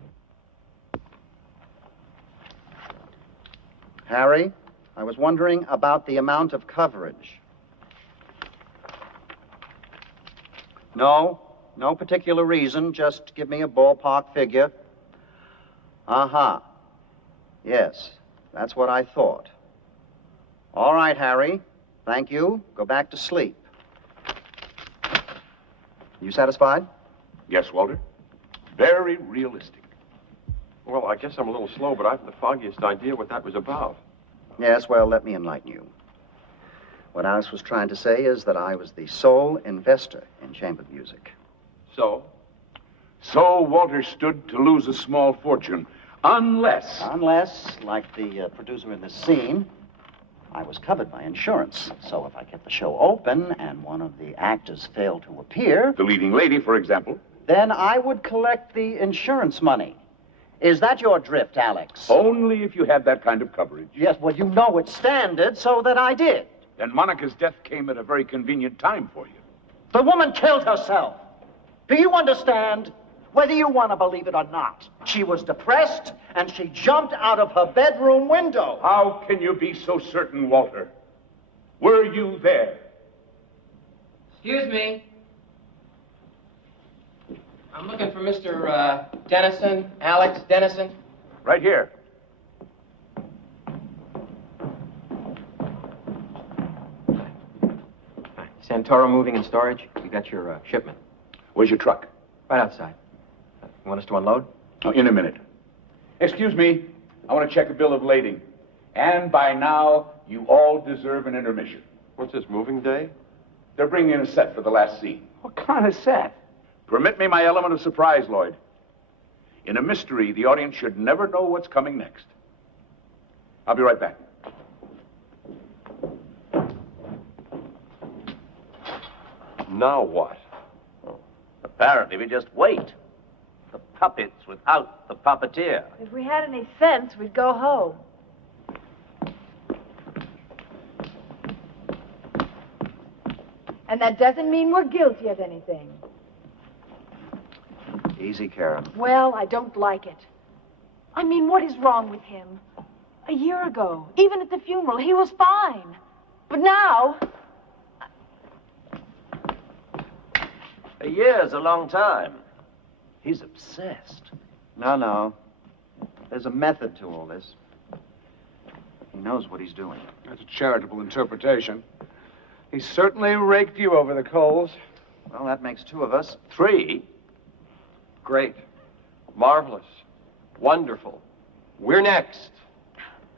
Harry, I was wondering about the amount of coverage. No particular reason. Just give me a ballpark figure. Uh-huh. Yes, that's what I thought. All right, Harry. Thank you. Go back to sleep. You satisfied? Yes, Walter. Very realistic. Well, I guess I'm a little slow, but I haven't the foggiest idea what that was about. Yes, well, let me enlighten you. What Alice was trying to say is that I was the sole investor in chamber music. So? So Walter stood to lose a small fortune Unless, like the producer in this scene, I was covered by insurance. So if I kept the show open and one of the actors failed to appear... The leading lady, for example. Then I would collect the insurance money. Is that your drift, Alex? Only if you had that kind of coverage. Yes, well, you know it's standard, so that I did. Then Monica's death came at a very convenient time for you. The woman killed herself. Do you understand? Whether you want to believe it or not, she was depressed, and she jumped out of her bedroom window. How can you be so certain, Walter? Were you there? Excuse me. I'm looking for Mr. Dennison, Alex Dennison. Right here. Santoro Moving and Storage. We got your shipment. Where's your truck? Right outside. You want us to unload? Oh, in a minute. Excuse me. I want to check a bill of lading. And by now, you all deserve an intermission. What's this, moving day? They're bringing in a set for the last scene. What kind of set? Permit me my element of surprise, Lloyd. In a mystery, the audience should never know what's coming next. I'll be right back. Now what? Apparently, we just wait. The puppets without the puppeteer. If we had any sense, we'd go home. And that doesn't mean we're guilty of anything. Easy, Karen. Well, I don't like it. I mean, what is wrong with him? A year ago, even at the funeral, he was fine. But now... A year's a long time. He's obsessed. No. There's a method to all this. He knows what he's doing. That's a charitable interpretation. He certainly raked you over the coals. Well, that makes two of us. 3. Great. Marvelous. Wonderful. We're next.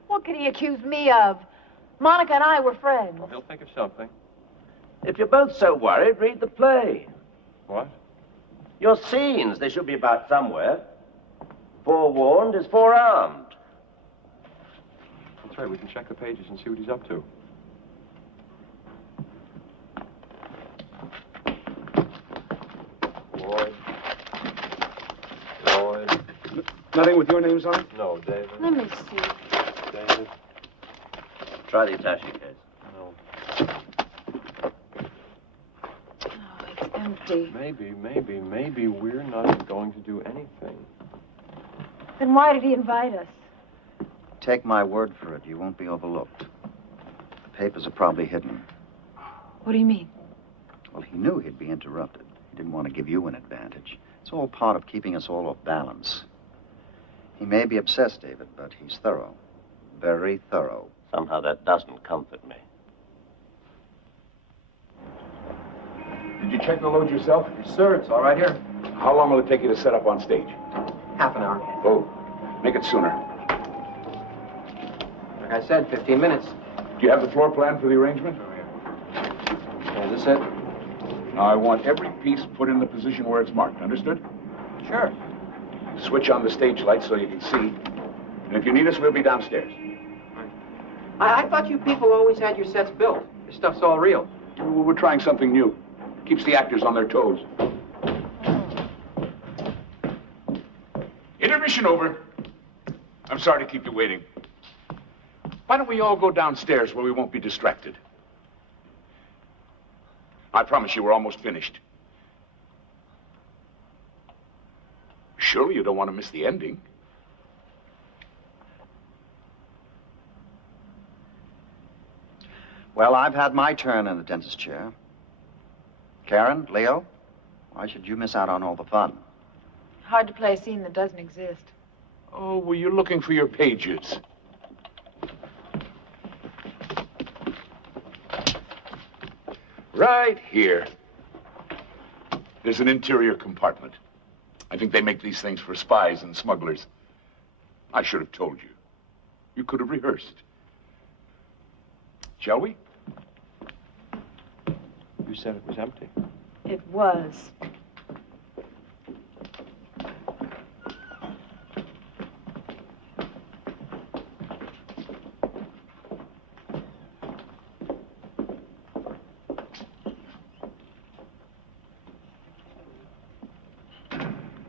What could he accuse me of? Monica and I were friends. He'll think of something. If you're both so worried, read the play. What? Your scenes, they should be about somewhere. Forewarned is forearmed. That's right, we can check the pages and see what he's up to. Lloyd. Nothing with your names on it? No, David. Let me see. David. Try the attaché case. No. Oh, it's empty. Maybe we're not going to do anything. Then why did he invite us? Take my word for it, you won't be overlooked. The papers are probably hidden. What do you mean? Well, he knew he'd be interrupted. He didn't want to give you an advantage. It's all part of keeping us all off balance. He may be obsessed, David, but he's thorough. Very thorough. Somehow that doesn't comfort me. Did you check the load yourself? Yes, sir. It's all right here. How long will it take you to set up on stage? Half an hour. Oh, make it sooner. Like I said, 15 minutes. Do you have the floor plan for the arrangement? Is this it? Now, I want every piece put in the position where it's marked. Understood? Sure. Switch on the stage lights so you can see. And if you need us, we'll be downstairs. I thought you people always had your sets built. This stuff's all real. We're trying something new. Keeps the actors on their toes. Intermission over. I'm sorry to keep you waiting. Why don't we all go downstairs where we won't be distracted? I promise you we're almost finished. Surely you don't want to miss the ending. Well, I've had my turn in the dentist chair. Karen, Leo, why should you miss out on all the fun? Hard to play a scene that doesn't exist. Oh, were you looking for your pages? Right here. There's an interior compartment. I think they make these things for spies and smugglers. I should have told you. You could have rehearsed. Shall we? You said it was empty. It was.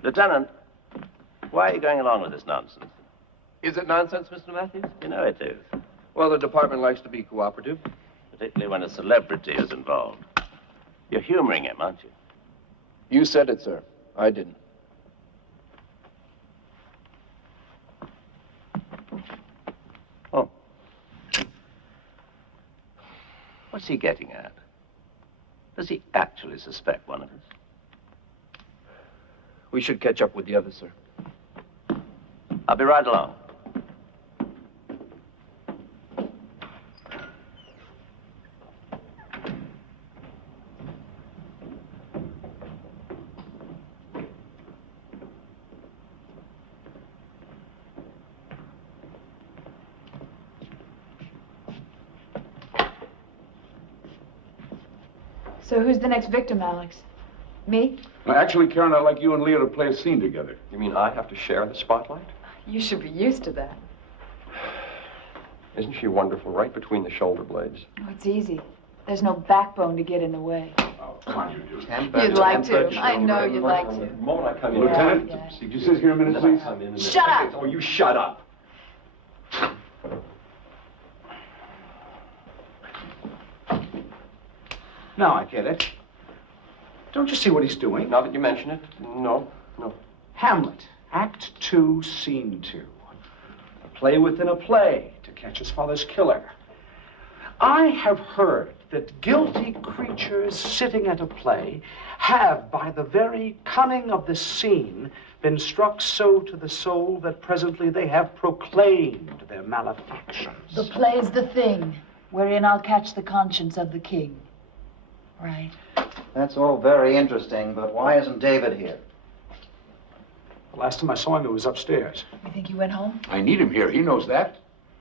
Lieutenant, why are you going along with this nonsense? Is it nonsense, Mr. Matthews? You know it is. Well, the department likes to be cooperative. Particularly when a celebrity is involved. You're humoring him, aren't you? You said it, sir. I didn't. Oh. What's he getting at? Does he actually suspect one of us? We should catch up with the others, sir. I'll be right along. So who's the next victim, Alex? Me? Actually, Karen, I'd like you and Leo to play a scene together. You mean I have to share the spotlight? You should be used to that. Isn't she wonderful right between the shoulder blades? Oh, it's easy. There's no backbone to get in the way. Oh, come on, you do. You'd like to. I know you'd like to. The moment I come in... Lieutenant, could you sit here a minute, please? Shut up! Oh, you shut up. Now I get it. Don't you see what he's doing? Now that you mention it, no. Hamlet, Act 2, Scene 2. A play within a play to catch his father's killer. I have heard that guilty creatures sitting at a play have, by the very cunning of the scene, been struck so to the soul that presently they have proclaimed their malefactions. The play's the thing, wherein I'll catch the conscience of the king. Right. That's all very interesting, but why isn't David here? The last time I saw him, he was upstairs. You think he went home? I need him here. He knows that.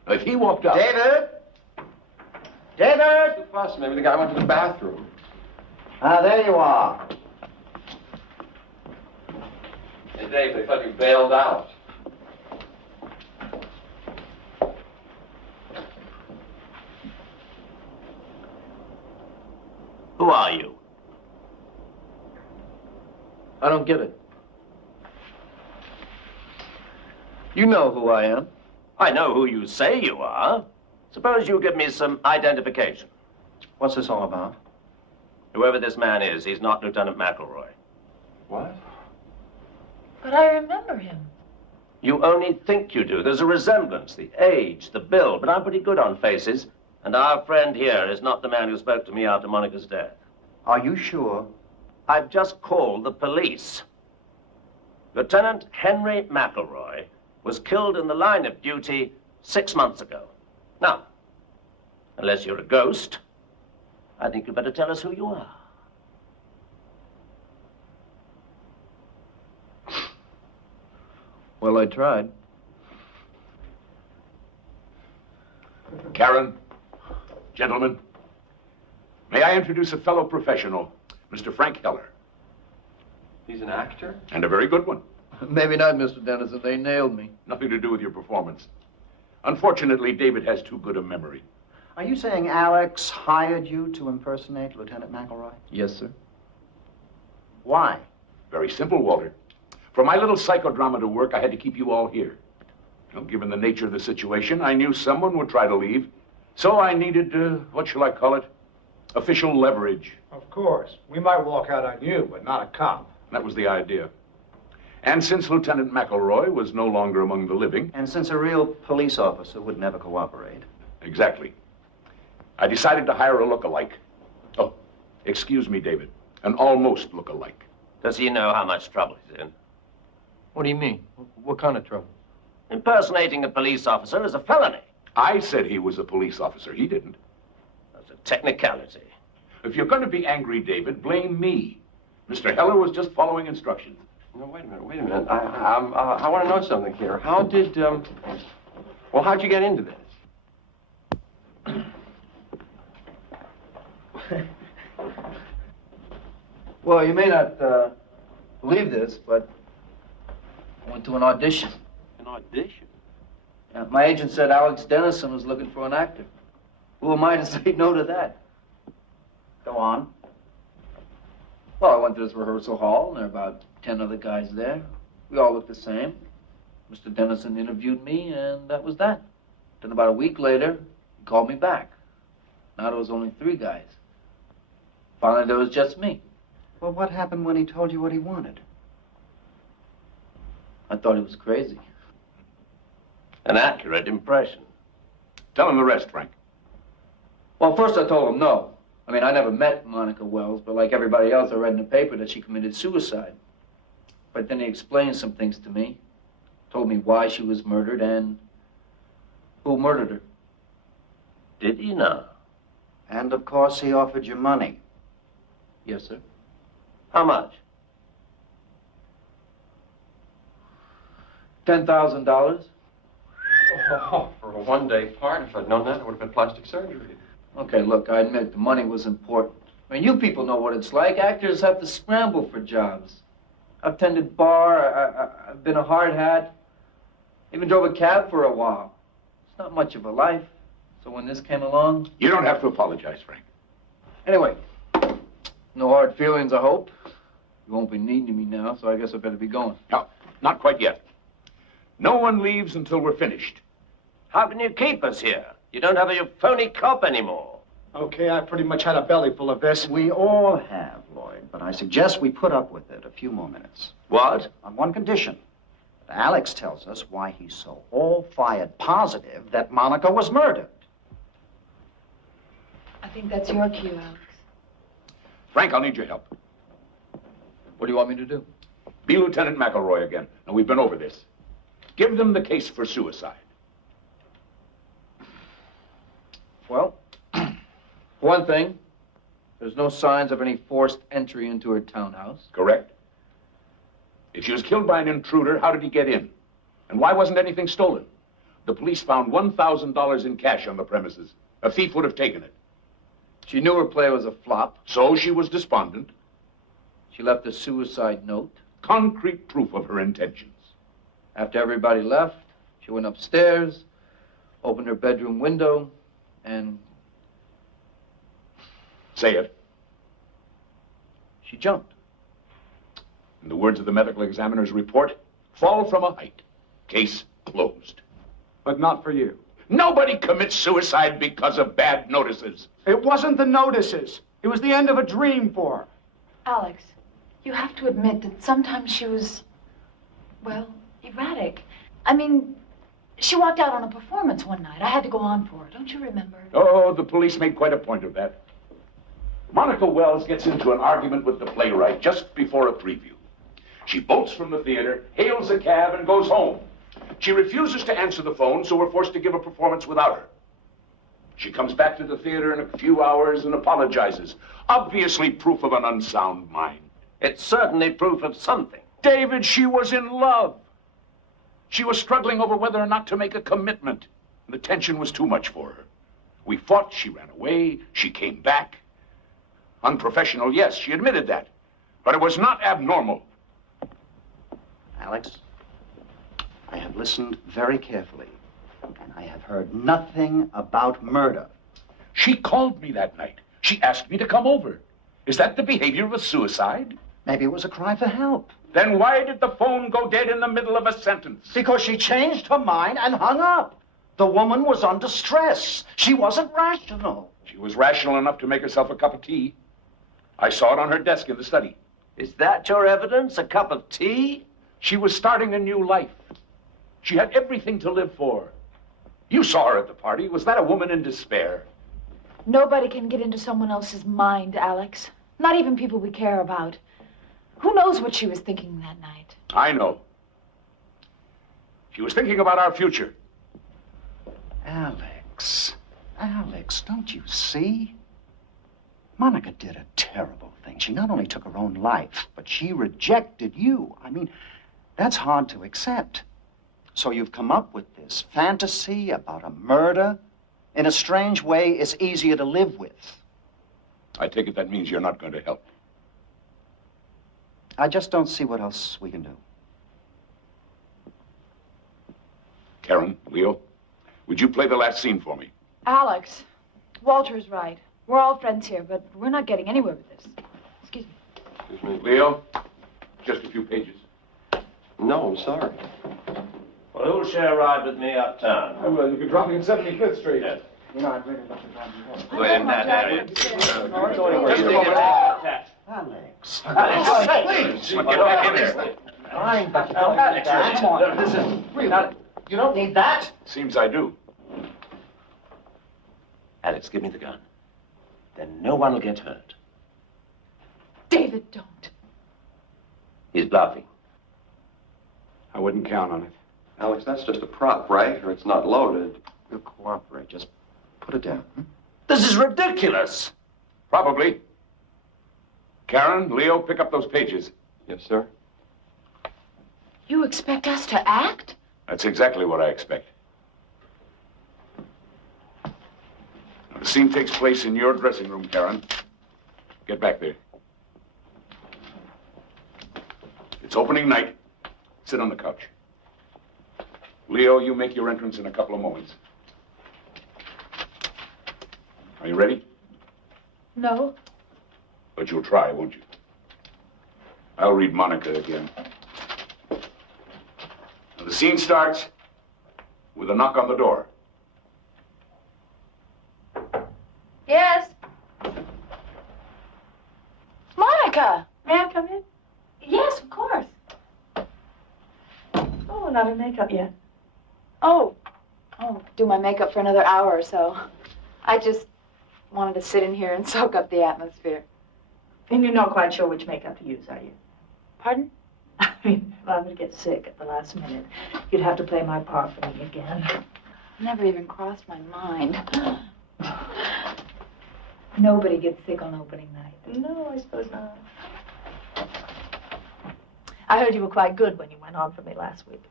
If he walked out... David? David? The fuss. Maybe the guy went to the bathroom. Ah, there you are. Hey, Dave, they thought you bailed out. Who are you? I don't get it. You know who I am. I know who you say you are. Suppose you give me some identification. What's this all about? Whoever this man is, he's not Lieutenant McElroy. What? But I remember him. You only think you do. There's a resemblance, the age, the build, but I'm pretty good on faces. And our friend here is not the man who spoke to me after Monica's death. Are you sure? I've just called the police. Lieutenant Henry McElroy was killed in the line of duty 6 months ago. Now, unless you're a ghost, I think you better tell us who you are. Well, I tried. Karen, gentlemen, may I introduce a fellow professional, Mr. Frank Heller. He's an actor? And a very good one. Maybe not, Mr. Dennison. They nailed me. Nothing to do with your performance. Unfortunately, David has too good a memory. Are you saying Alex hired you to impersonate Lieutenant McElroy? Yes, sir. Why? Very simple, Walter. For my little psychodrama to work, I had to keep you all here. You know, given the nature of the situation, I knew someone would try to leave. So I needed, what shall I call it? Official leverage. Of course. We might walk out on you, but not a cop. That was the idea. And since Lieutenant McElroy was no longer among the living... And since a real police officer would never cooperate. Exactly. I decided to hire a look-alike. Oh, excuse me, David. An almost look-alike. Does he know how much trouble he's in? What do you mean? What kind of trouble? Impersonating a police officer is a felony. I said he was a police officer. He didn't. That's a technicality. If you're going to be angry, David, blame me. Mr. Heller was just following instructions. No, wait a minute. I want to know something here. How did, well, how'd you get into this? Well, you may not believe this, but I went to an audition. An audition? Yeah, my agent said Alex Dennison was looking for an actor. Who am I to say no to that? Go on. Well, I went to this rehearsal hall, and there were about 10 other guys there. We all looked the same. Mr. Dennison interviewed me, and that was that. Then about a week later, he called me back. Now there was only 3 guys. Finally, there was just me. Well, what happened when he told you what he wanted? I thought he was crazy. An accurate impression. Tell him the rest, Frank. Well, first I told him no. I mean, I never met Monica Wells, but like everybody else, I read in the paper that she committed suicide. But then he explained some things to me, told me why she was murdered and who murdered her. Did he know? And, of course, he offered you money. Yes, sir. How much? $10,000. Oh, for a one-day part, if I'd known that, it would have been plastic surgery. Okay, look, I admit the money was important. I mean, you people know what it's like. Actors have to scramble for jobs. I've tended bar, I've been a hard hat, even drove a cab for a while. It's not much of a life. So when this came along... You don't have to apologize, Frank. Anyway, no hard feelings, I hope. You won't be needing me now, so I guess I better be going. No, not quite yet. No one leaves until we're finished. How can you keep us here? You don't have a phony cop anymore. Okay, I pretty much had a belly full of this. We all have, Lloyd, but I suggest we put up with it a few more minutes. What? On one condition. Alex tells us why he's so all-fired positive that Monica was murdered. I think that's your cue, Alex. Frank, I'll need your help. What do you want me to do? Be Lieutenant McElroy again. Now, we've been over this. Give them the case for suicide. Well, for one thing, there's no signs of any forced entry into her townhouse. Correct. If she was killed by an intruder, how did he get in? And why wasn't anything stolen? The police found $1,000 in cash on the premises. A thief would have taken it. She knew her play was a flop. So she was despondent. She left a suicide note. Concrete proof of her intentions. After everybody left, she went upstairs, opened her bedroom window, and... Say it. She jumped. In the words of the medical examiner's report, fall from a height. Case closed. But not for you. Nobody commits suicide because of bad notices. It wasn't the notices. It was the end of a dream for her. Alex, you have to admit that sometimes she was, well, erratic. I mean, she walked out on a performance one night. I had to go on for her. Don't you remember? Oh, the police made quite a point of that. Monica Wells gets into an argument with the playwright just before a preview. She bolts from the theater, hails a cab, and goes home. She refuses to answer the phone, so we're forced to give a performance without her. She comes back to the theater in a few hours and apologizes. Obviously proof of an unsound mind. It's certainly proof of something. David, she was in love. She was struggling over whether or not to make a commitment. The tension was too much for her. We fought, she ran away, she came back. Unprofessional, yes, she admitted that. But it was not abnormal. Alex, I have listened very carefully, and I have heard nothing about murder. She called me that night. She asked me to come over. Is that the behavior of a suicide? Maybe it was a cry for help. Then why did the phone go dead in the middle of a sentence? Because she changed her mind and hung up. The woman was under stress. She wasn't rational. She was rational enough to make herself a cup of tea. I saw it on her desk in the study. Is that your evidence? A cup of tea? She was starting a new life. She had everything to live for. You saw her at the party. Was that a woman in despair? Nobody can get into someone else's mind, Alex. Not even people we care about. Who knows what she was thinking that night? I know. She was thinking about our future. Alex, don't you see? Monica did a terrible thing. She not only took her own life, but she rejected you. I mean, that's hard to accept. So you've come up with this fantasy about a murder. In a strange way, it's easier to live with. I take it that means you're not going to help. I just don't see what else we can do. Karen, Leo, would you play the last scene for me? Alex, Walter's right. We're all friends here, but we're not getting anywhere with this. Excuse me. Excuse me. Leo, just a few pages. No, I'm sorry. Well, who'll share a ride with me uptown? Well, you can drop me at 75th Street. Yes. You know, I'd really love to drive you home. We're in that area. Alex. Please. Get back in there. Fine, but you don't need that. Come on. This is... You don't need that. Seems I do. Alex, give me the gun. Then no one will get hurt. David, don't. He's bluffing. I wouldn't count on it. Alex, that's just a prop, right? Or it's not loaded. We'll cooperate. Just put it down. This is ridiculous. Probably. Karen, Leo, pick up those pages. Yes, sir. You expect us to act? That's exactly what I expect. Now, the scene takes place in your dressing room, Karen. Get back there. It's opening night. Sit on the couch. Leo, you make your entrance in a couple of moments. Are you ready? No. But you'll try, won't you? I'll read Monica again. Now, the scene starts with a knock on the door. Yes. Monica! May I come in? Yes, of course. Oh, not in makeup yet. Oh, do my makeup for another hour or so. I just wanted to sit in here and soak up the atmosphere. And you're not quite sure which makeup to use, are you? Pardon? I mean, if I were to get sick at the last minute, you'd have to play my part for me again. Never even crossed my mind. Nobody gets sick on opening night. No, I suppose not. I heard you were quite good when you went on for me last week.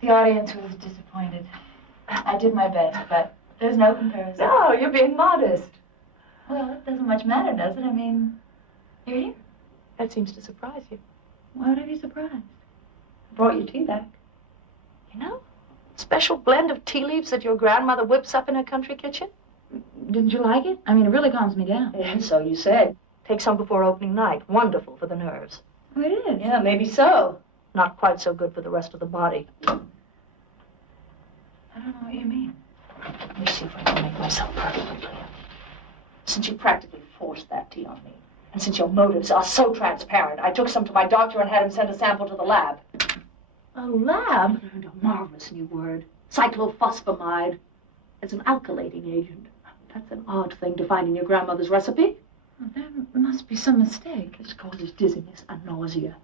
The audience was disappointed. I did my best, but there's no comparison. No, you're being modest. Well, it doesn't much matter, does it? I mean, you're here. That seems to surprise you. Why would I be surprised? I brought your tea back. You know, special blend of tea leaves that your grandmother whips up in her country kitchen. Didn't you like it? I mean, it really calms me down. Yeah, so you said. Take some before opening night. Wonderful for the nerves. Oh, it is? Yeah, maybe so. Not quite so good for the rest of the body. I don't know what you mean. Let me see if I can make myself perfectly clear. Since you practically forced that tea on me, and since your motives are so transparent, I took some to my doctor and had him send a sample to the lab. A lab? I learned a marvelous new word. Cyclophosphamide. It's an alkylating agent. That's an odd thing to find in your grandmother's recipe. Well, there must be some mistake. This causes dizziness and nausea.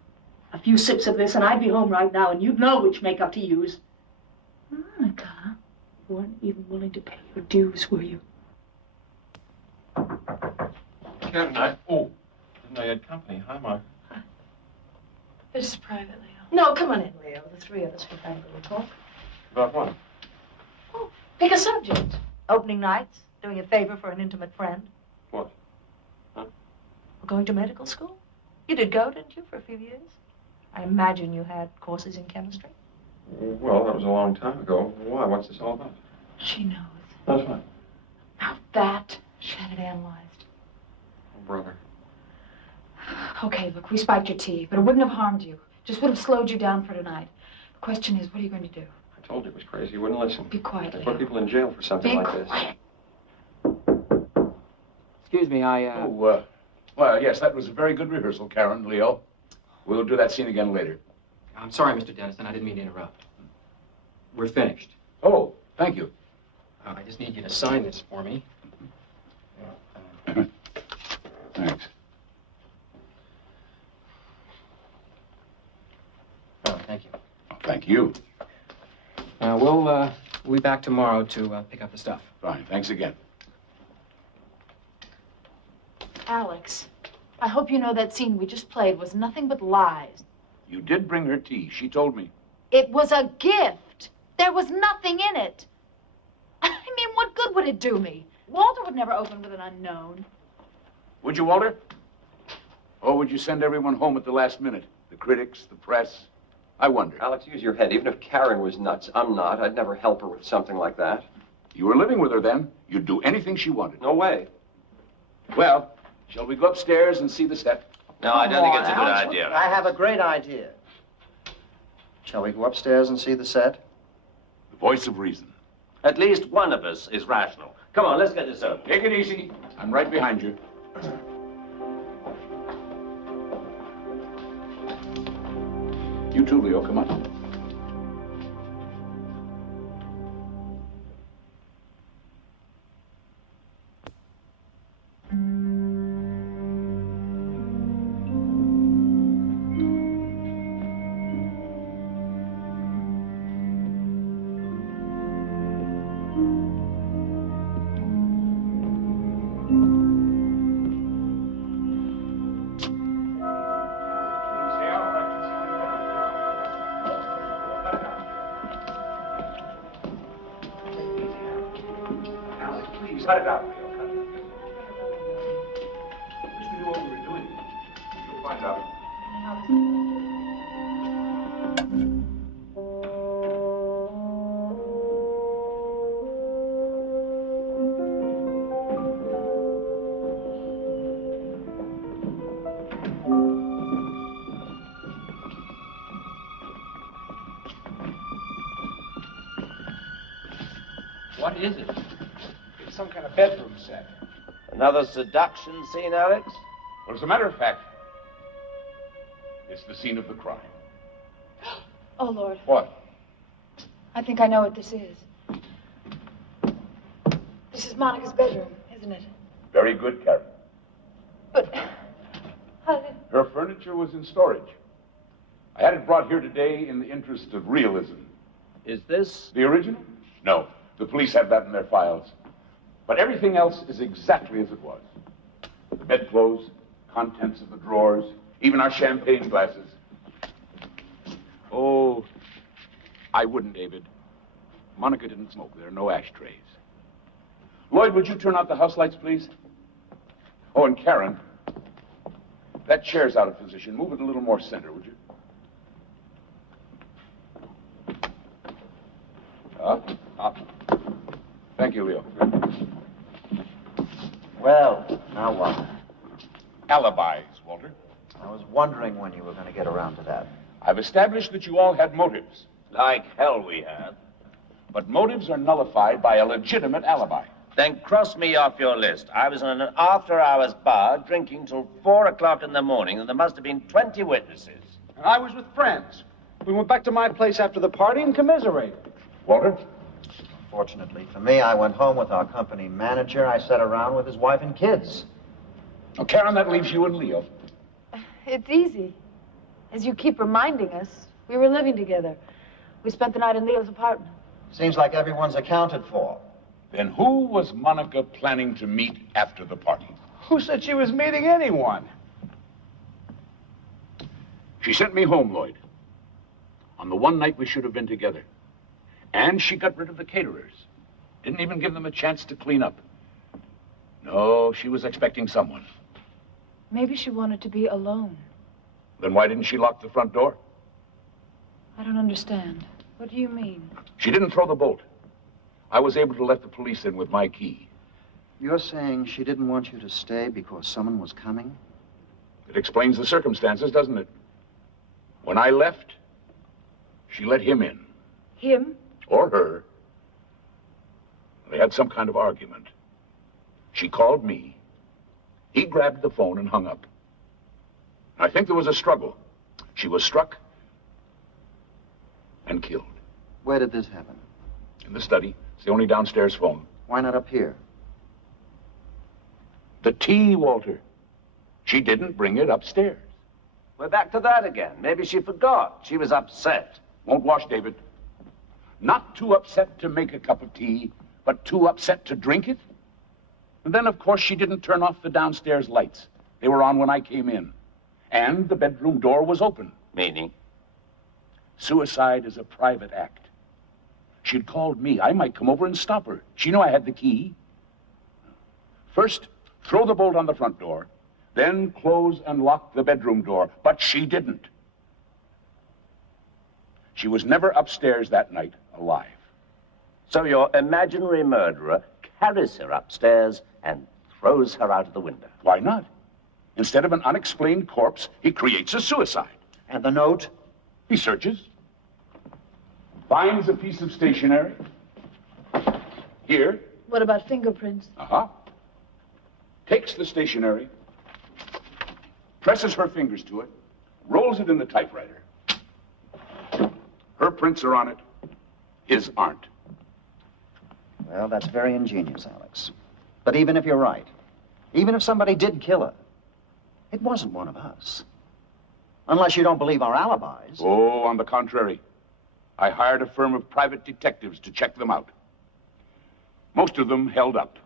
A few sips of this and I'd be home right now and you'd know which makeup to use. Monica. You weren't even willing to pay your dues, were you? Karen, didn't know you had company. Hi, Mark. This is private, Leo. No, come on in, Leo. The three of us can have a little talk. About what? Oh, pick a subject. Opening nights, doing a favor for an intimate friend. What? Huh? Or going to medical school. You did go, didn't you, for a few years? I imagine you had courses in chemistry. Well, that was a long time ago. Why? What's this all about? She knows. That's what? Now that she had it analyzed. Oh, brother. Okay, look, we spiked your tea, but it wouldn't have harmed you. Just would have slowed you down for tonight. The question is, what are you going to do? I told you it was crazy. You wouldn't listen. Be quiet, They Leo. put people in jail for something Be like quiet. this. Excuse me, Well, yes, that was a very good rehearsal, Karen, Leo. We'll do that scene again later. I'm sorry, Mr. Dennison. I didn't mean to interrupt. We're finished. Oh, thank you. I just need you to sign this for me. Thanks. Oh, thank you. Thank you. We'll be back tomorrow to pick up the stuff. Fine, thanks again. Alex, I hope you know that scene we just played was nothing but lies. You did bring her tea. She told me. It was a gift. There was nothing in it. I mean, what good would it do me? Walter would never open with an unknown. Would you, Walter? Or would you send everyone home at the last minute? The critics, the press? I wonder. Alex, use your head. Even if Karen was nuts, I'm not. I'd never help her with something like that. You were living with her then. You'd do anything she wanted. No way. Well, shall we go upstairs and see the set? No, I don't think it's a good idea. I have a great idea. Shall we go upstairs and see the set? The voice of reason. At least one of us is rational. Come on, let's get this over. Take it easy. I'm right behind you. You too, Leo. Come on. Cut it out, Leo. Cut it. Wish we knew what we were doing. You'll find out. What is it? It's some kind of bedroom set. Another seduction scene, Alex? Well, as a matter of fact, it's the scene of the crime. Oh, Lord. What? I think I know what this is. This is Monica's bedroom, isn't it? Very good, Karen. But how did... Her furniture was in storage. I had it brought here today in the interest of realism. Is this... the original? No. The police have that in their files. But everything else is exactly as it was. The bedclothes, contents of the drawers, even our champagne glasses. Oh, I wouldn't, David. Monica didn't smoke. There are no ashtrays. Lloyd, would you turn out the house lights, please? Oh, and Karen, that chair's out of position. Move it a little more center, would you? Up. Thank you, Leo. Well, now what? Alibis, Walter. I was wondering when you were going to get around to that. I've established that you all had motives. Like hell we have. But motives are nullified by a legitimate alibi. Then cross me off your list. I was in an after-hours bar drinking till 4 o'clock in the morning, and there must have been 20 witnesses. And I was with friends. We went back to my place after the party and commiserated. Walter? Fortunately for me, I went home with our company manager. I sat around with his wife and kids. Oh, Karen, that leaves you and Leo. It's easy. As you keep reminding us, we were living together. We spent the night in Leo's apartment. Seems like everyone's accounted for. Then who was Monica planning to meet after the party? Who said she was meeting anyone? She sent me home, Lloyd, on the one night we should have been together. And she got rid of the caterers. Didn't even give them a chance to clean up. No, she was expecting someone. Maybe she wanted to be alone. Then why didn't she lock the front door? I don't understand. What do you mean? She didn't throw the bolt. I was able to let the police in with my key. You're saying she didn't want you to stay because someone was coming? It explains the circumstances, doesn't it? When I left, she let him in. Him? Or her. They had some kind of argument. She called me. He grabbed the phone and hung up. I think there was a struggle. She was struck and killed. Where did this happen? In the study. It's the only downstairs phone. Why not up here? The tea, Walter. She didn't bring it upstairs. We're back to that again. Maybe she forgot. She was upset. Won't wash, David. Not too upset to make a cup of tea, but too upset to drink it. And then, of course, she didn't turn off the downstairs lights. They were on when I came in. And the bedroom door was open. Meaning? Suicide is a private act. She'd called me. I might come over and stop her. She knew I had the key. First, throw the bolt on the front door, then close and lock the bedroom door. But she didn't. She was never upstairs that night alive. So your imaginary murderer carries her upstairs and throws her out of the window. Why not? Instead of an unexplained corpse, he creates a suicide. And the note? He searches. finds a piece of stationery. Here. What about fingerprints? Uh-huh. Takes the stationery, presses her fingers to it, rolls it in the typewriter. Her prints are on it. His aren't. Well, that's very ingenious, Alex. But even if you're right, even if somebody did kill her, it wasn't one of us. Unless you don't believe our alibis. Oh, on the contrary. I hired a firm of private detectives to check them out. Most of them held up.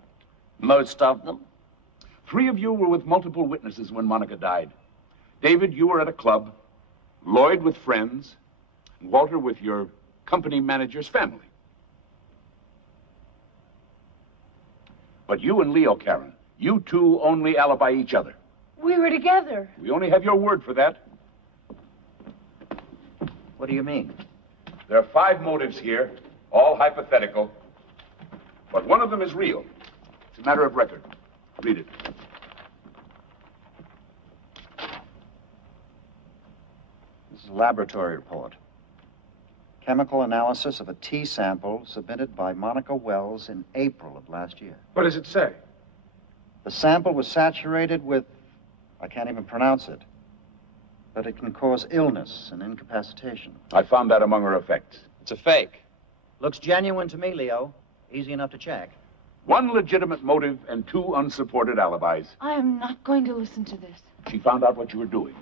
Most of them? 3 of you were with multiple witnesses when Monica died. David, you were at a club. Lloyd with friends. And Walter with your company manager's family. But you and Leo, Karen, you two only alibi each other. We were together. We only have your word for that. What do you mean? There are 5 motives here, all hypothetical. But one of them is real. It's a matter of record. Read it. This is a laboratory report. Chemical analysis of a tea sample submitted by Monica Wells in April of last year. What does it say? The sample was saturated with, I can't even pronounce it, but it can cause illness and incapacitation. I found that among her effects. It's a fake. Looks genuine to me, Leo. Easy enough to check. 1 legitimate motive and 2 unsupported alibis. I am not going to listen to this. She found out what you were doing.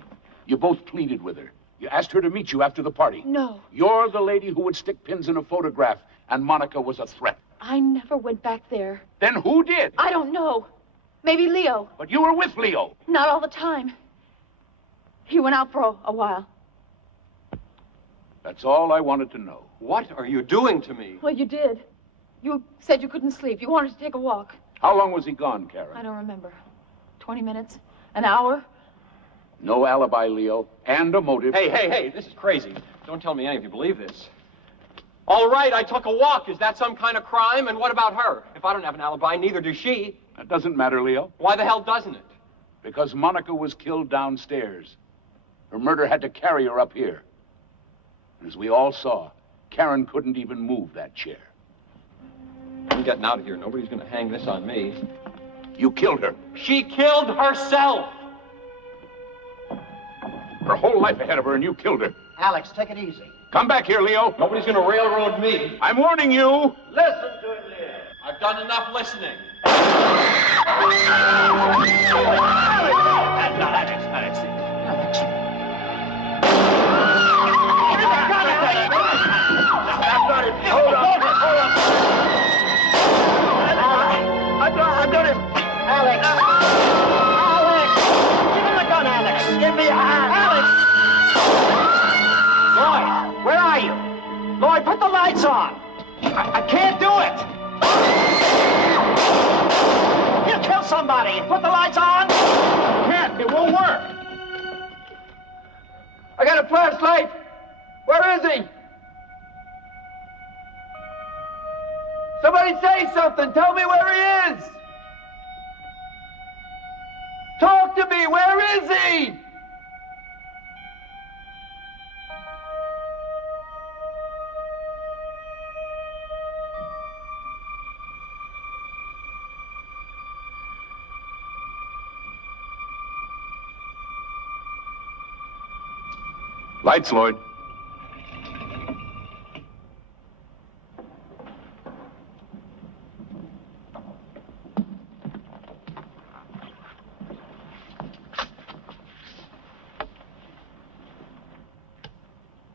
You both pleaded with her. You asked her to meet you after the party. No. You're the lady who would stick pins in a photograph, and Monica was a threat. I never went back there. Then who did? I don't know. Maybe Leo. But you were with Leo. Not all the time. He went out for a while. That's all I wanted to know. What are you doing to me? Well, you did. You said you couldn't sleep. You wanted to take a walk. How long was he gone, Karen? I don't remember. 20 minutes? An hour? No alibi, Leo, and a motive. Hey, this is crazy. Don't tell me any of you believe this. All right, I took a walk. Is that some kind of crime? And what about her? If I don't have an alibi, neither does she. That doesn't matter, Leo. Why the hell doesn't it? Because Monica was killed downstairs. Her murder had to carry her up here. And as we all saw, Karen couldn't even move that chair. I'm getting out of here. Nobody's going to hang this on me. You killed her. She killed herself! Her whole life ahead of her, and you killed her. Alex, take it easy. Come back here, Leo. Nobody's going to railroad me. I'm warning you. Listen to it, Leo. I've done enough listening. Hold on. I've got him. Alex! Alex! Give him the gun, Alex! Give me a hand! Alex! Lloyd, where are you? Lloyd, put the lights on! I can't do it! He'll kill somebody! Put the lights on! Can't. It won't work. I got a flashlight. Where is he? Somebody say something. Tell me where he is. Talk to me. Where is he? Lights, Lloyd.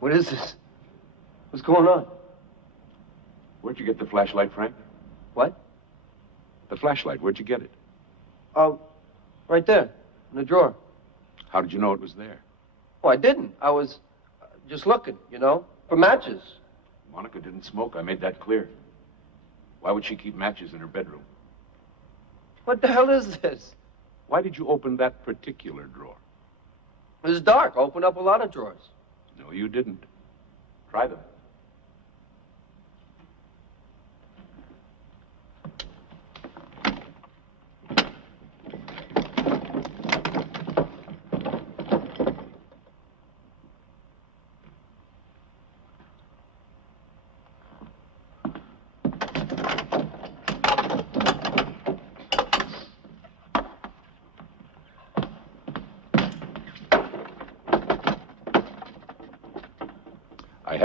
What is this? What's going on? Where'd you get the flashlight, Frank? What? The flashlight, where'd you get it? Oh, right there, in the drawer. How did you know it was there? Oh, I didn't. I was just looking, for matches. Monica didn't smoke. I made that clear. Why would she keep matches in her bedroom? What the hell is this? Why did you open that particular drawer? It was dark. I opened up a lot of drawers. No, you didn't. Try them.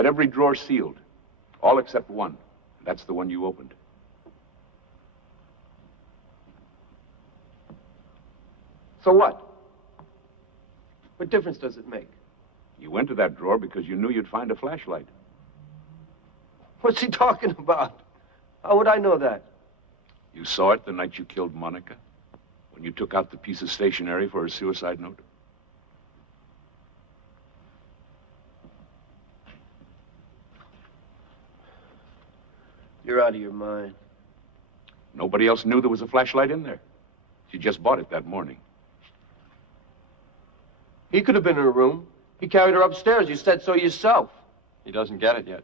every drawer sealed. All except one. That's the one you opened. So what? What difference does it make? You went to that drawer because you knew you'd find a flashlight. What's he talking about? How would I know that? You saw it the night you killed Monica? When you took out the piece of stationery for her suicide note? You're out of your mind. Nobody else knew there was a flashlight in there. She just bought it that morning. He could have been in her room. He carried her upstairs. You said so yourself. He doesn't get it yet.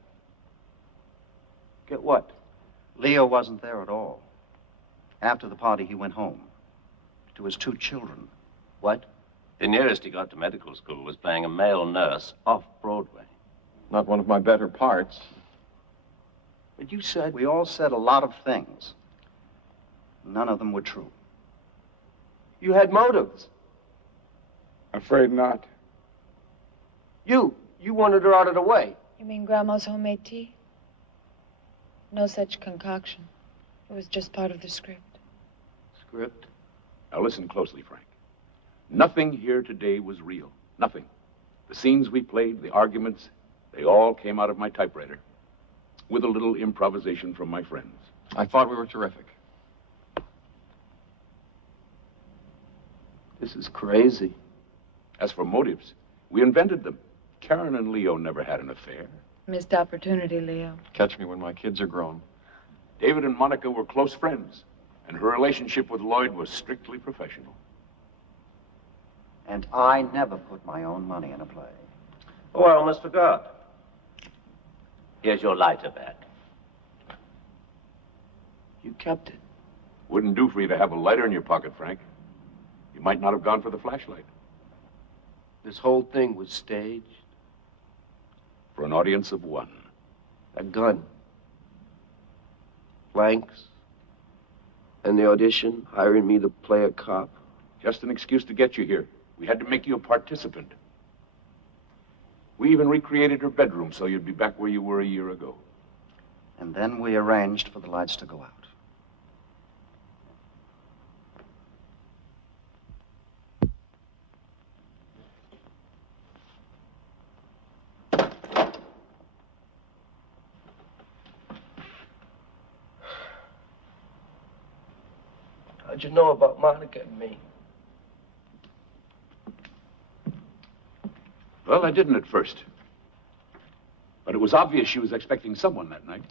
Get what? Leo wasn't there at all. After the party, he went home to his 2 children. What? The nearest he got to medical school was playing a male nurse off Broadway. Not one of my better parts. But you said... We all said a lot of things. None of them were true. You had motives. Afraid not. You wanted her out of the way. You mean Grandma's homemade tea? No such concoction. It was just part of the script. Script? Now listen closely, Frank. Nothing here today was real. Nothing. The scenes we played, the arguments, they all came out of my typewriter. With a little improvisation from my friends. I thought we were terrific. This is crazy. As for motives, we invented them. Karen and Leo never had an affair. Missed opportunity, Leo. Catch me when my kids are grown. David and Monica were close friends, and her relationship with Lloyd was strictly professional. And I never put my own money in a play. Oh, I almost forgot. Here's your lighter back. You kept it. Wouldn't do for you to have a lighter in your pocket, Frank. You might not have gone for the flashlight. This whole thing was staged. For an audience of 1. A gun. Blanks. And the audition, hiring me to play a cop. Just an excuse to get you here. We had to make you a participant. We even recreated her bedroom so you'd be back where you were a year ago. And then we arranged for the lights to go out. How'd you know about Monica and me? Well, I didn't at first. But it was obvious she was expecting someone that night.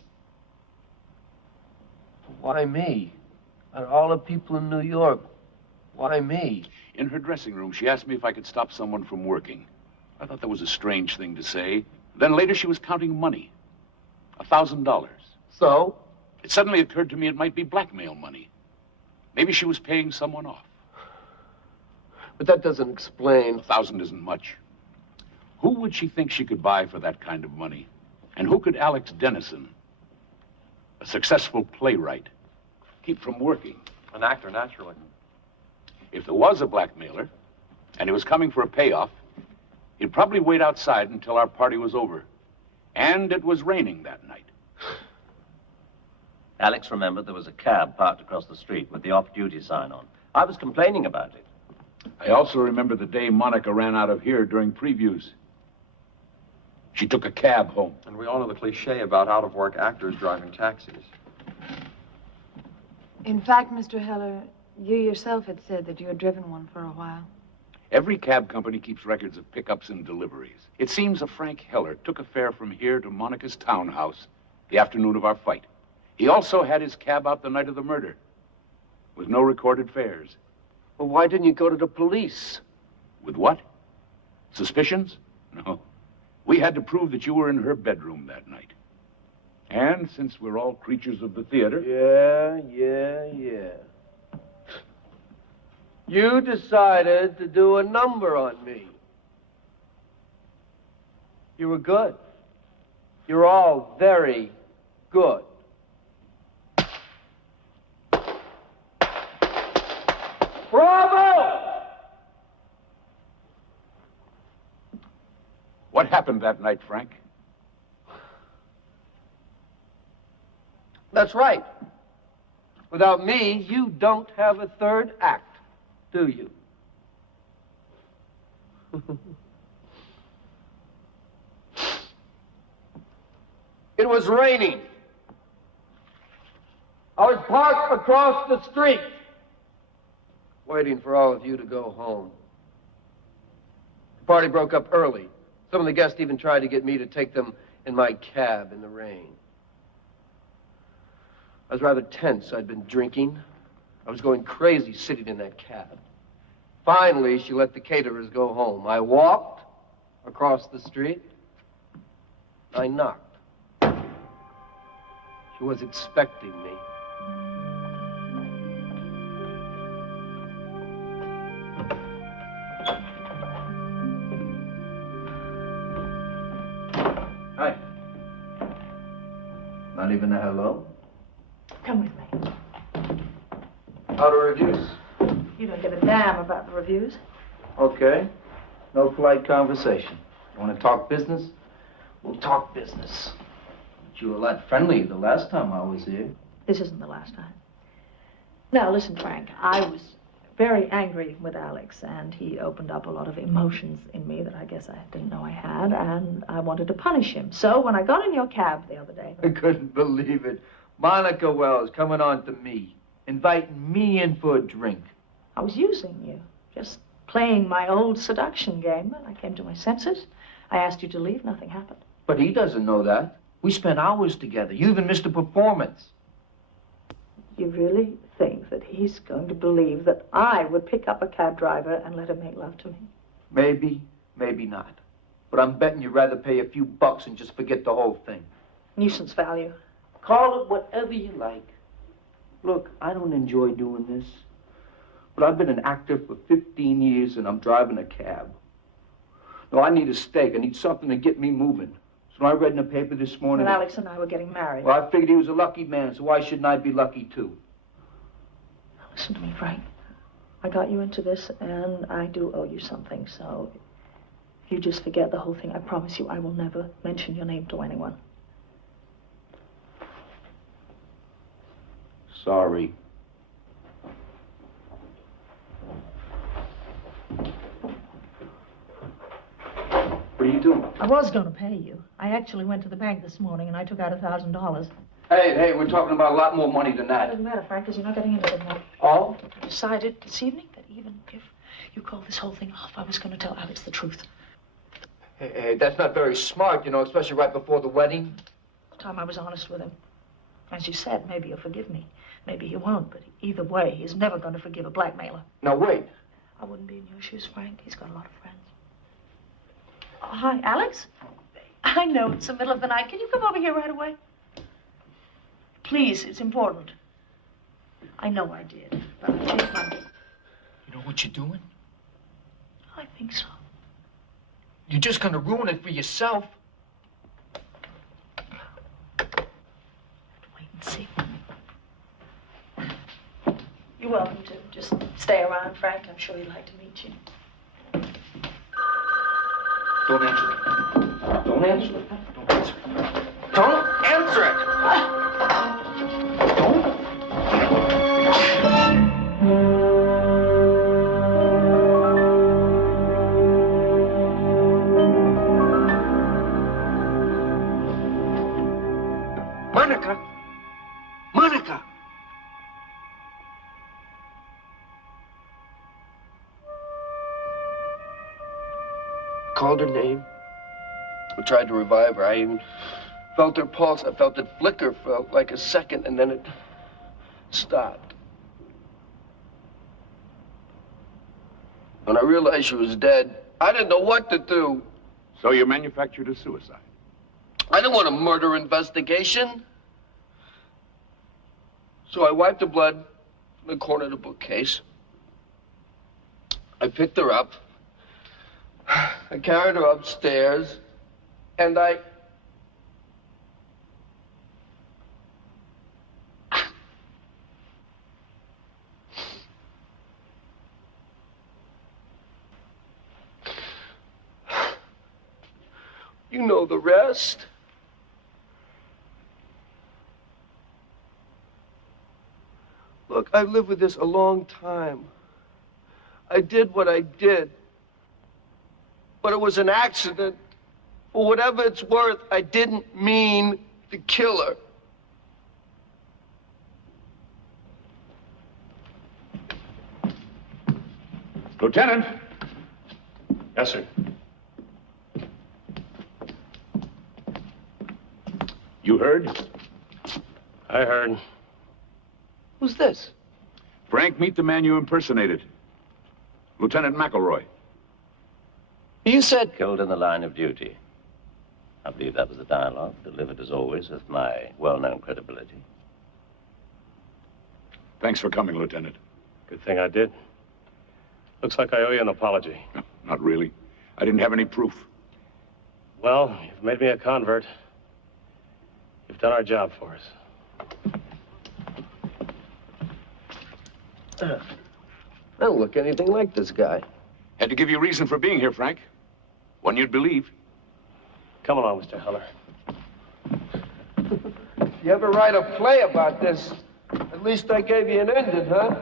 Why me? Out of all the people in New York, why me? In her dressing room, she asked me if I could stop someone from working. I thought that was a strange thing to say. Then later she was counting money. $1,000. So? It suddenly occurred to me it might be blackmail money. Maybe she was paying someone off. But that doesn't explain... 1,000 isn't much. Who would she think she could buy for that kind of money? And who could Alex Dennison, a successful playwright, keep from working? An actor, naturally. If there was a blackmailer, and he was coming for a payoff, he'd probably wait outside until our party was over. And it was raining that night. Alex remembered there was a cab parked across the street with the off-duty sign on. I was complaining about it. I also remember the day Monica ran out of here during previews. She took a cab home. And we all know the cliche about out-of-work actors driving taxis. In fact, Mr. Heller, you yourself had said that you had driven one for a while. Every cab company keeps records of pickups and deliveries. It seems a Frank Heller took a fare from here to Monica's townhouse the afternoon of our fight. He also had his cab out the night of the murder, with no recorded fares. Well, why didn't you go to the police? With what? Suspicions? No. We had to prove that you were in her bedroom that night. And since we're all creatures of the theater... Yeah. You decided to do a number on me. You were good. You're all very good. Bravo! What happened that night, Frank? That's right. Without me, you don't have a third act, do you? It was raining. I was parked across the street, waiting for all of you to go home. The party broke up early. Some of the guests even tried to get me to take them in my cab in the rain. I was rather tense. I'd been drinking. I was going crazy sitting in that cab. Finally, she let the caterers go home. I walked across the street. I knocked. She was expecting me. Hi. Not even a hello? Come with me. How to reviews? You don't give a damn about the reviews. Okay. No polite conversation. You want to talk business? We'll talk business. But you were a lot friendlier the last time I was here. This isn't the last time. Now, listen, Frank, I was very angry with Alex, and he opened up a lot of emotions in me that I guess I didn't know I had, and I wanted to punish him. So when I got in your cab the other day... I couldn't believe it. Monica Wells coming on to me, inviting me in for a drink. I was using you, just playing my old seduction game, and I came to my senses. I asked you to leave, nothing happened. But he doesn't know that. We spent hours together. You even missed a performance. You really think that he's going to believe that I would pick up a cab driver and let him make love to me? Maybe, maybe not. But I'm betting you'd rather pay a few bucks and just forget the whole thing. Nuisance value. Call it whatever you like. Look, I don't enjoy doing this. But I've been an actor for 15 years and I'm driving a cab. No, I need a steak. I need something to get me moving. So I read in the paper this morning... Well, Alex and I were getting married. Well, I figured he was a lucky man, so why shouldn't I be lucky too? Listen to me, Frank. I got you into this, and I do owe you something, so if you just forget the whole thing, I promise you I will never mention your name to anyone. Sorry. What are you doing? I was going to pay you. I actually went to the bank this morning, and I took out $1,000. Hey, we're talking about a lot more money than It that. doesn't matter, Frank, because you're not getting into it now. Oh? I decided this evening that even if you called this whole thing off, I was going to tell Alex the truth. Hey, that's not very smart, you know, especially right before the wedding. The time I was honest with him. As you said, maybe he'll forgive me. Maybe he won't, but either way, he's never going to forgive a blackmailer. Now, wait. I wouldn't be in your shoes, Frank. He's got a lot of friends. Oh, hi, Alex? I know it's the middle of the night. Can you come over here right away? Please, it's important. I know I did, but I changed my... You know what you're doing? I think so. You're just gonna ruin it for yourself. Wait and see. You're welcome to. Just stay around, Frank. I'm sure he'd like to meet you. Don't answer it. Don't answer it. Don't answer it. Don't answer it! Don't. Monica! Monica! Called her name. I tried to revive her. I even felt her pulse. I felt it flicker for like a second, and then it stopped. When I realized she was dead, I didn't know what to do. So you manufactured a suicide? I didn't want a murder investigation. So I wiped the blood from the corner of the bookcase. I picked her up. I carried her upstairs, and I... You know the rest. Look, I've lived with this a long time. I did what I did. But it was an accident. For whatever it's worth, I didn't mean to kill her. Lieutenant! Yes, sir. You heard? I heard. Who's this? Frank, meet the man you impersonated. Lieutenant McElroy. You said... Killed in the line of duty. I believe that was the dialogue, delivered as always with my well-known credibility. Thanks for coming, Lieutenant. Good thing I did. Looks like I owe you an apology. No, not really. I didn't have any proof. Well, you've made me a convert. You've done our job for us. I don't look anything like this guy. Had to give you reason for being here, Frank. One you'd believe. Come along, Mr. Heller. If you ever write a play about this, at least I gave you an ending, huh?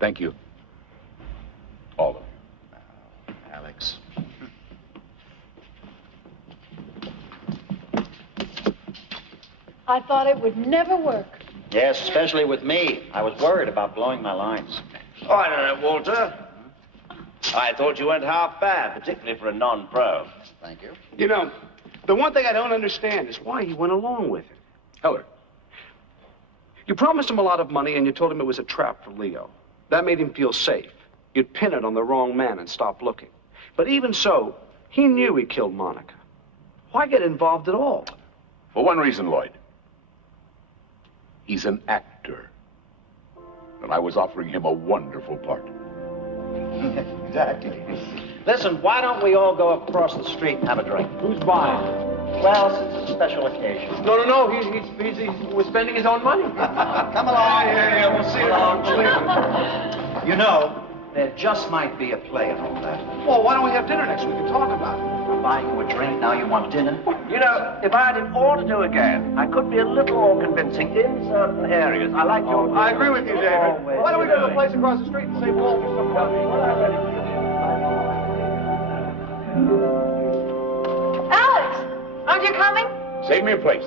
Thank you. All of you. Alex. I thought it would never work. Yes, especially with me. I was worried about blowing my lines. Oh, I don't know, Walter. I thought you went half bad, particularly for a non-pro. Thank you. You know, the one thing I don't understand is why he went along with it. Heller. You promised him a lot of money and you told him it was a trap for Leo. That made him feel safe. You'd pin it on the wrong man and stop looking. But even so, he knew he killed Monica. Why get involved at all? For one reason, Lloyd. He's an actor. And I was offering him a wonderful part. Exactly. Listen, why don't we all go across the street and have a drink? Who's buying? Well, since it's a special occasion. No. He's spending his own money. Come along. Yeah, we'll see you later. You know, there just might be a play in all that. Well, why don't we have dinner next week and talk about it? I'm buying you a drink, now you want dinner? You know, if I had it all to do again, I could be a little more convincing in certain areas. I like your... I agree with you, David. Why don't we go to the place across the street and say Walter some company? Alex, aren't you coming? Save me a place.